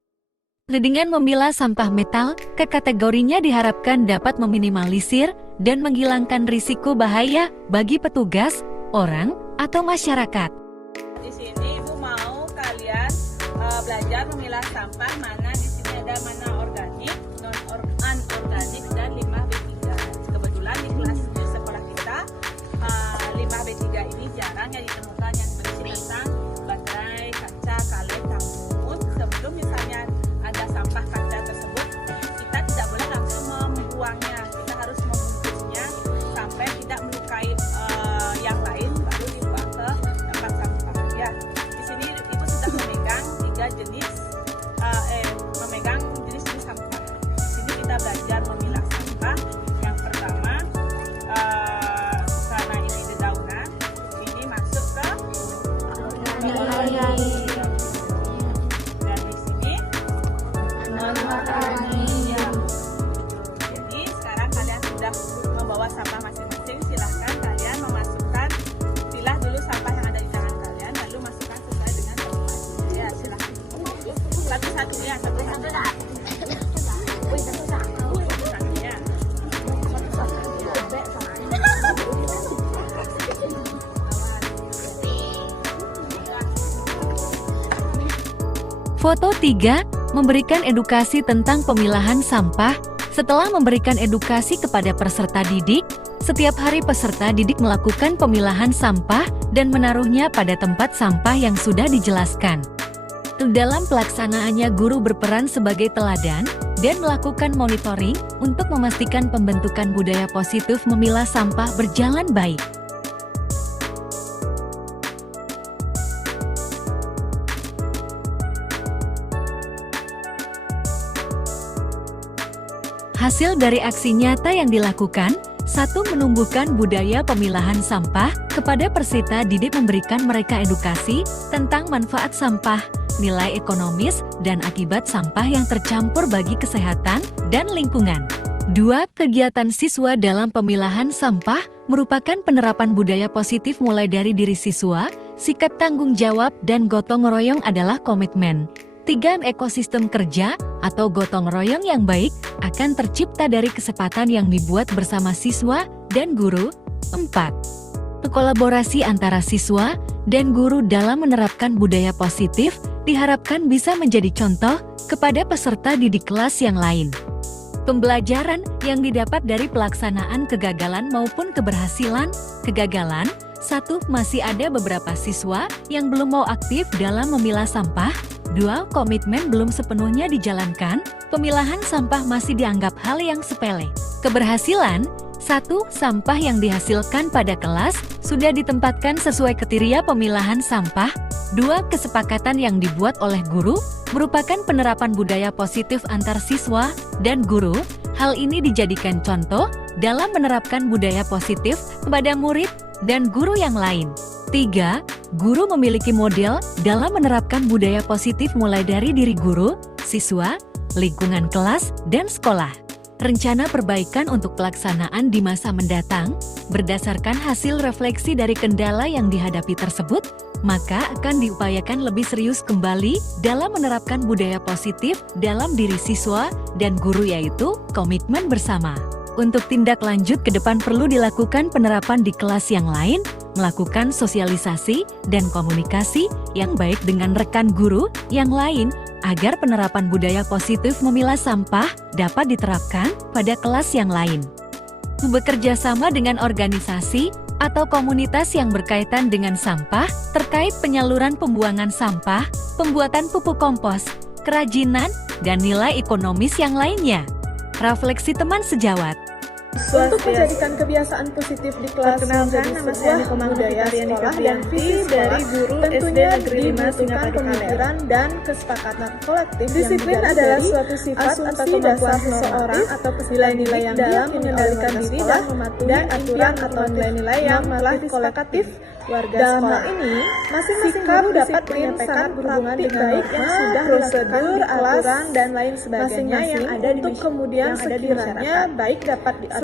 Dengan memilah sampah metal, kategorinya diharapkan dapat meminimalisir dan menghilangkan risiko bahaya bagi petugas, orang, atau masyarakat. Di sini Ibu mau kalian belajar memilah sampah, mana di sini ada mana organik, non-organik, dan limbah B3. Kebetulan di kelas di sekolah kita limbah B3 ini jarang yang ditemukan, yang berisi tentang baterai, kaca, kalet, namun sebelum misalnya ada sampah kaca tersebut, kita tidak boleh langsung membuangnya. Kita harus membungkusnya sampai tidak melukai yang lain, baru dibuang ke tempat sampah. Ya, di sini Ibu sudah memegang 3 jenis jenis sampah. Di sini kita belajar memilah sampah. Yang pertama, karena ini dedaunan, ini masuk ke Satu-satu ya, satu-satu. Satu-satu ya. Foto 3 memberikan edukasi tentang pemilahan sampah. Setelah memberikan edukasi kepada peserta didik, setiap hari peserta didik melakukan pemilahan sampah dan menaruhnya pada tempat sampah yang sudah dijelaskan. Dalam pelaksanaannya, guru berperan sebagai teladan dan melakukan monitoring untuk memastikan pembentukan budaya positif memilah sampah berjalan baik. Hasil dari aksi nyata yang dilakukan, 1. Menumbuhkan budaya pemilahan sampah. Kepada peserta didik memberikan mereka edukasi tentang manfaat sampah, nilai ekonomis, dan akibat sampah yang tercampur bagi kesehatan dan lingkungan. 2. Kegiatan siswa dalam pemilahan sampah merupakan penerapan budaya positif mulai dari diri siswa, sikap tanggung jawab dan gotong royong adalah komitmen. 3. Ekosistem kerja atau gotong royong yang baik akan tercipta dari kesepakatan yang dibuat bersama siswa dan guru. 4. Kolaborasi antara siswa dan guru dalam menerapkan budaya positif diharapkan bisa menjadi contoh kepada peserta didik kelas yang lain. Pembelajaran yang didapat dari pelaksanaan kegagalan maupun keberhasilan. Kegagalan. 1. Masih ada beberapa siswa yang belum mau aktif dalam memilah sampah. 2. Komitmen belum sepenuhnya dijalankan, pemilahan sampah masih dianggap hal yang sepele. Keberhasilan. 1. Sampah yang dihasilkan pada kelas sudah ditempatkan sesuai kriteria pemilahan sampah. 2. Kesepakatan yang dibuat oleh guru merupakan penerapan budaya positif antar siswa dan guru. Hal ini dijadikan contoh dalam menerapkan budaya positif kepada murid dan guru yang lain. 3. Guru memiliki model dalam menerapkan budaya positif mulai dari diri guru, siswa, lingkungan kelas, dan sekolah. Rencana perbaikan untuk pelaksanaan di masa mendatang, berdasarkan hasil refleksi dari kendala yang dihadapi tersebut, maka akan diupayakan lebih serius kembali dalam menerapkan budaya positif dalam diri siswa dan guru, yaitu komitmen bersama. Untuk tindak lanjut ke depan perlu dilakukan penerapan di kelas yang lain, melakukan sosialisasi dan komunikasi yang baik dengan rekan guru yang lain agar penerapan budaya positif memilah sampah dapat diterapkan pada kelas yang lain. Bekerja sama dengan organisasi atau komunitas yang berkaitan dengan sampah terkait penyaluran pembuangan sampah, pembuatan pupuk kompos, kerajinan, dan nilai ekonomis yang lainnya. Refleksi teman sejawat. Untuk menjadikan kebiasaan positif di kelas menjadi sebuah budaya sekolah yang visi dari guru tentunya dibutuhkan pemikiran dan kesepakatan kolektif. Disiplin adalah suatu sifat atau kemampuan seseorang atau nilai-nilai yang dalam mengendalikan diri dan mematuhi aturan atau nilai-nilai yang telah disepakati warga sekolah. Dalam hal ini, masing-masing guru dapat menyampaikan berhubungan dengan yang sudah prosedur, aturan, dan lain sebagainya yang ada untuk kemudian sekiranya baik dapat diadopsi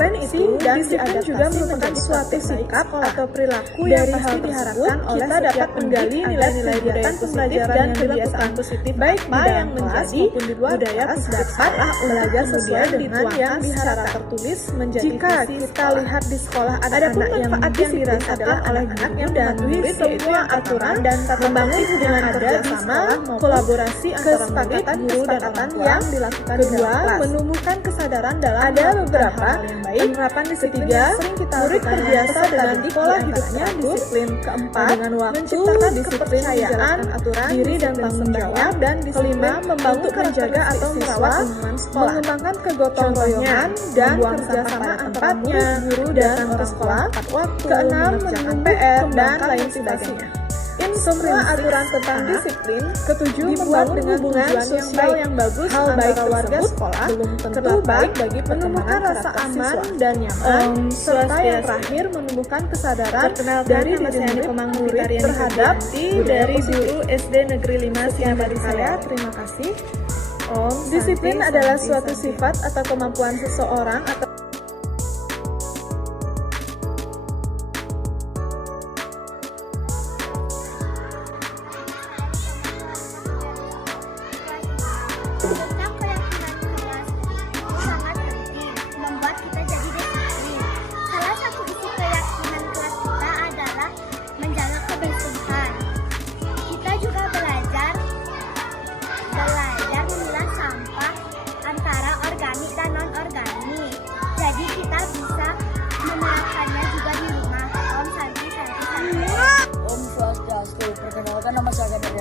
dan disiplin juga merupakan suatu sikap atau perilaku yang pasti diharapkan oleh kita dapat menggali nilai-nilai budaya pembelajaran dan kebiasaan positif baik di dalam kelas maupun di luar kelas dapat belajar sesuai dengan yang secara tertulis menjadi jika kita lihat di sekolah ada anak yang dirasakan oleh anak yang mematuhi semua aturan dan membangun hubungan kerjasama, kolaborasi antara murid, guru dan orang tua yang dilakukan. Kedua, menumbuhkan kesadaran dalam ada beberapa penerapan disiplin yang sering kita murid terbiasa dengan pola hidupnya disiplin. Keempat, dengan waktu, disiplin kepercayaan, aturan, diri dan tanggung jawab, dan kelima, membangun menjaga atau merawat lingkungan sekolah, mengembangkan kegotong royongan dan kerjasama antara murid, guru dan orang sekolah. Keenam, menunjukkan PR dan lain sebagainya. Semua aturan tentang disiplin. Ketujuh, membangun hubungan sosial yang bagus hal baik warga sekolah belum tentu baik bagi menumbuhkan rasa aman dan nyaman, serta yang terakhir menumbuhkan kesadaran dari diri murid terhadap dari guru SD Negeri 5 Siabarjaya. Terima kasih. Disiplin adalah suatu sifat atau kemampuan seseorang atau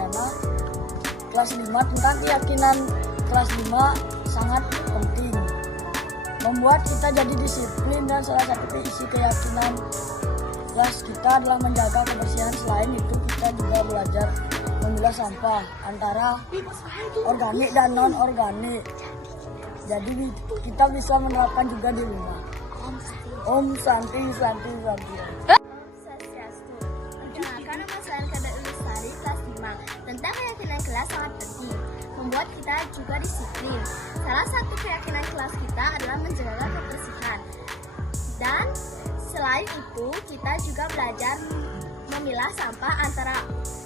Pradana kelas 5 tentang keyakinan kelas 5 sangat penting. Membuat kita jadi disiplin dan salah satu isi keyakinan kelas kita adalah menjaga kebersihan. Selain itu kita juga belajar memilah sampah antara organik dan non-organik. Jadi kita bisa menerapkan juga di rumah. Om Santi Santi Santi. Swastiastu. Perkenalkan, nama saya Kada Ulisari, kelas 5. Tentang keyakinan kelas sangat penting, membuat kita juga disiplin. Salah satu keyakinan kelas kita adalah menjaga kebersihan. Dan selain itu, kita juga belajar memilah sampah antara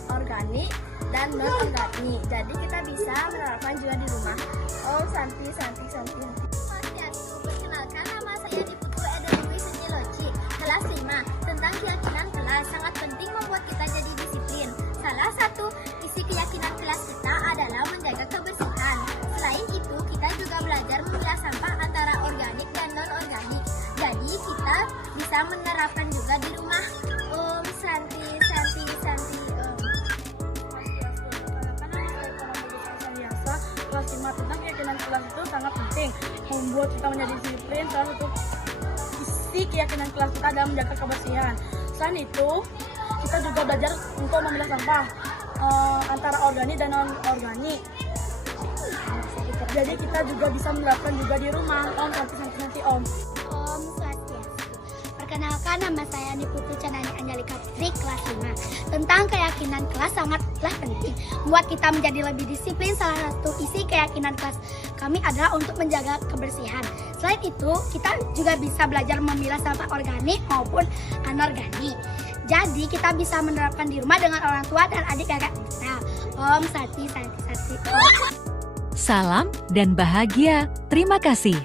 organik dan non-organik. Jadi kita bisa menerapkan juga di rumah. Om Santi Santi Santi. Swastiastu. Perkenalkan, nama saya Diputu Edewi Suciloci, kelas 5. Tentang keyakinan kelas sangat penting, membuat kita jadi disiplin. Salah satu isi keyakinan kelas kita adalah menjaga kebersihan. Selain itu, kita juga belajar memilah sampah antara organik dan non-organik. Jadi kita bisa menerapkan juga di rumah. Om Santi Santi Santi. Kelas 5 tentang keyakinan kelas itu sangat penting, membuat kita menjadi disiplin. Salah satu isi keyakinan kelas kita adalah menjaga kebersihan. Selain itu, kita juga belajar untuk memilah sampah antara organik dan non-organik. Jadi kita juga bisa menerapkan juga di rumah. Om Santi Om. Om Swastiastu. Perkenalkan, nama saya Niputu Candani Anjalika Putri, kelas 5. Tentang keyakinan kelas sangatlah penting, membuat kita menjadi lebih disiplin. Salah satu isi keyakinan kelas kami adalah untuk menjaga kebersihan. Selain itu, kita juga bisa belajar memilah sampah organik maupun anorganik. Jadi kita bisa menerapkan di rumah dengan orang tua dan adik kakak kita. Om Santi Santi Santi. Salam dan bahagia. Terima kasih.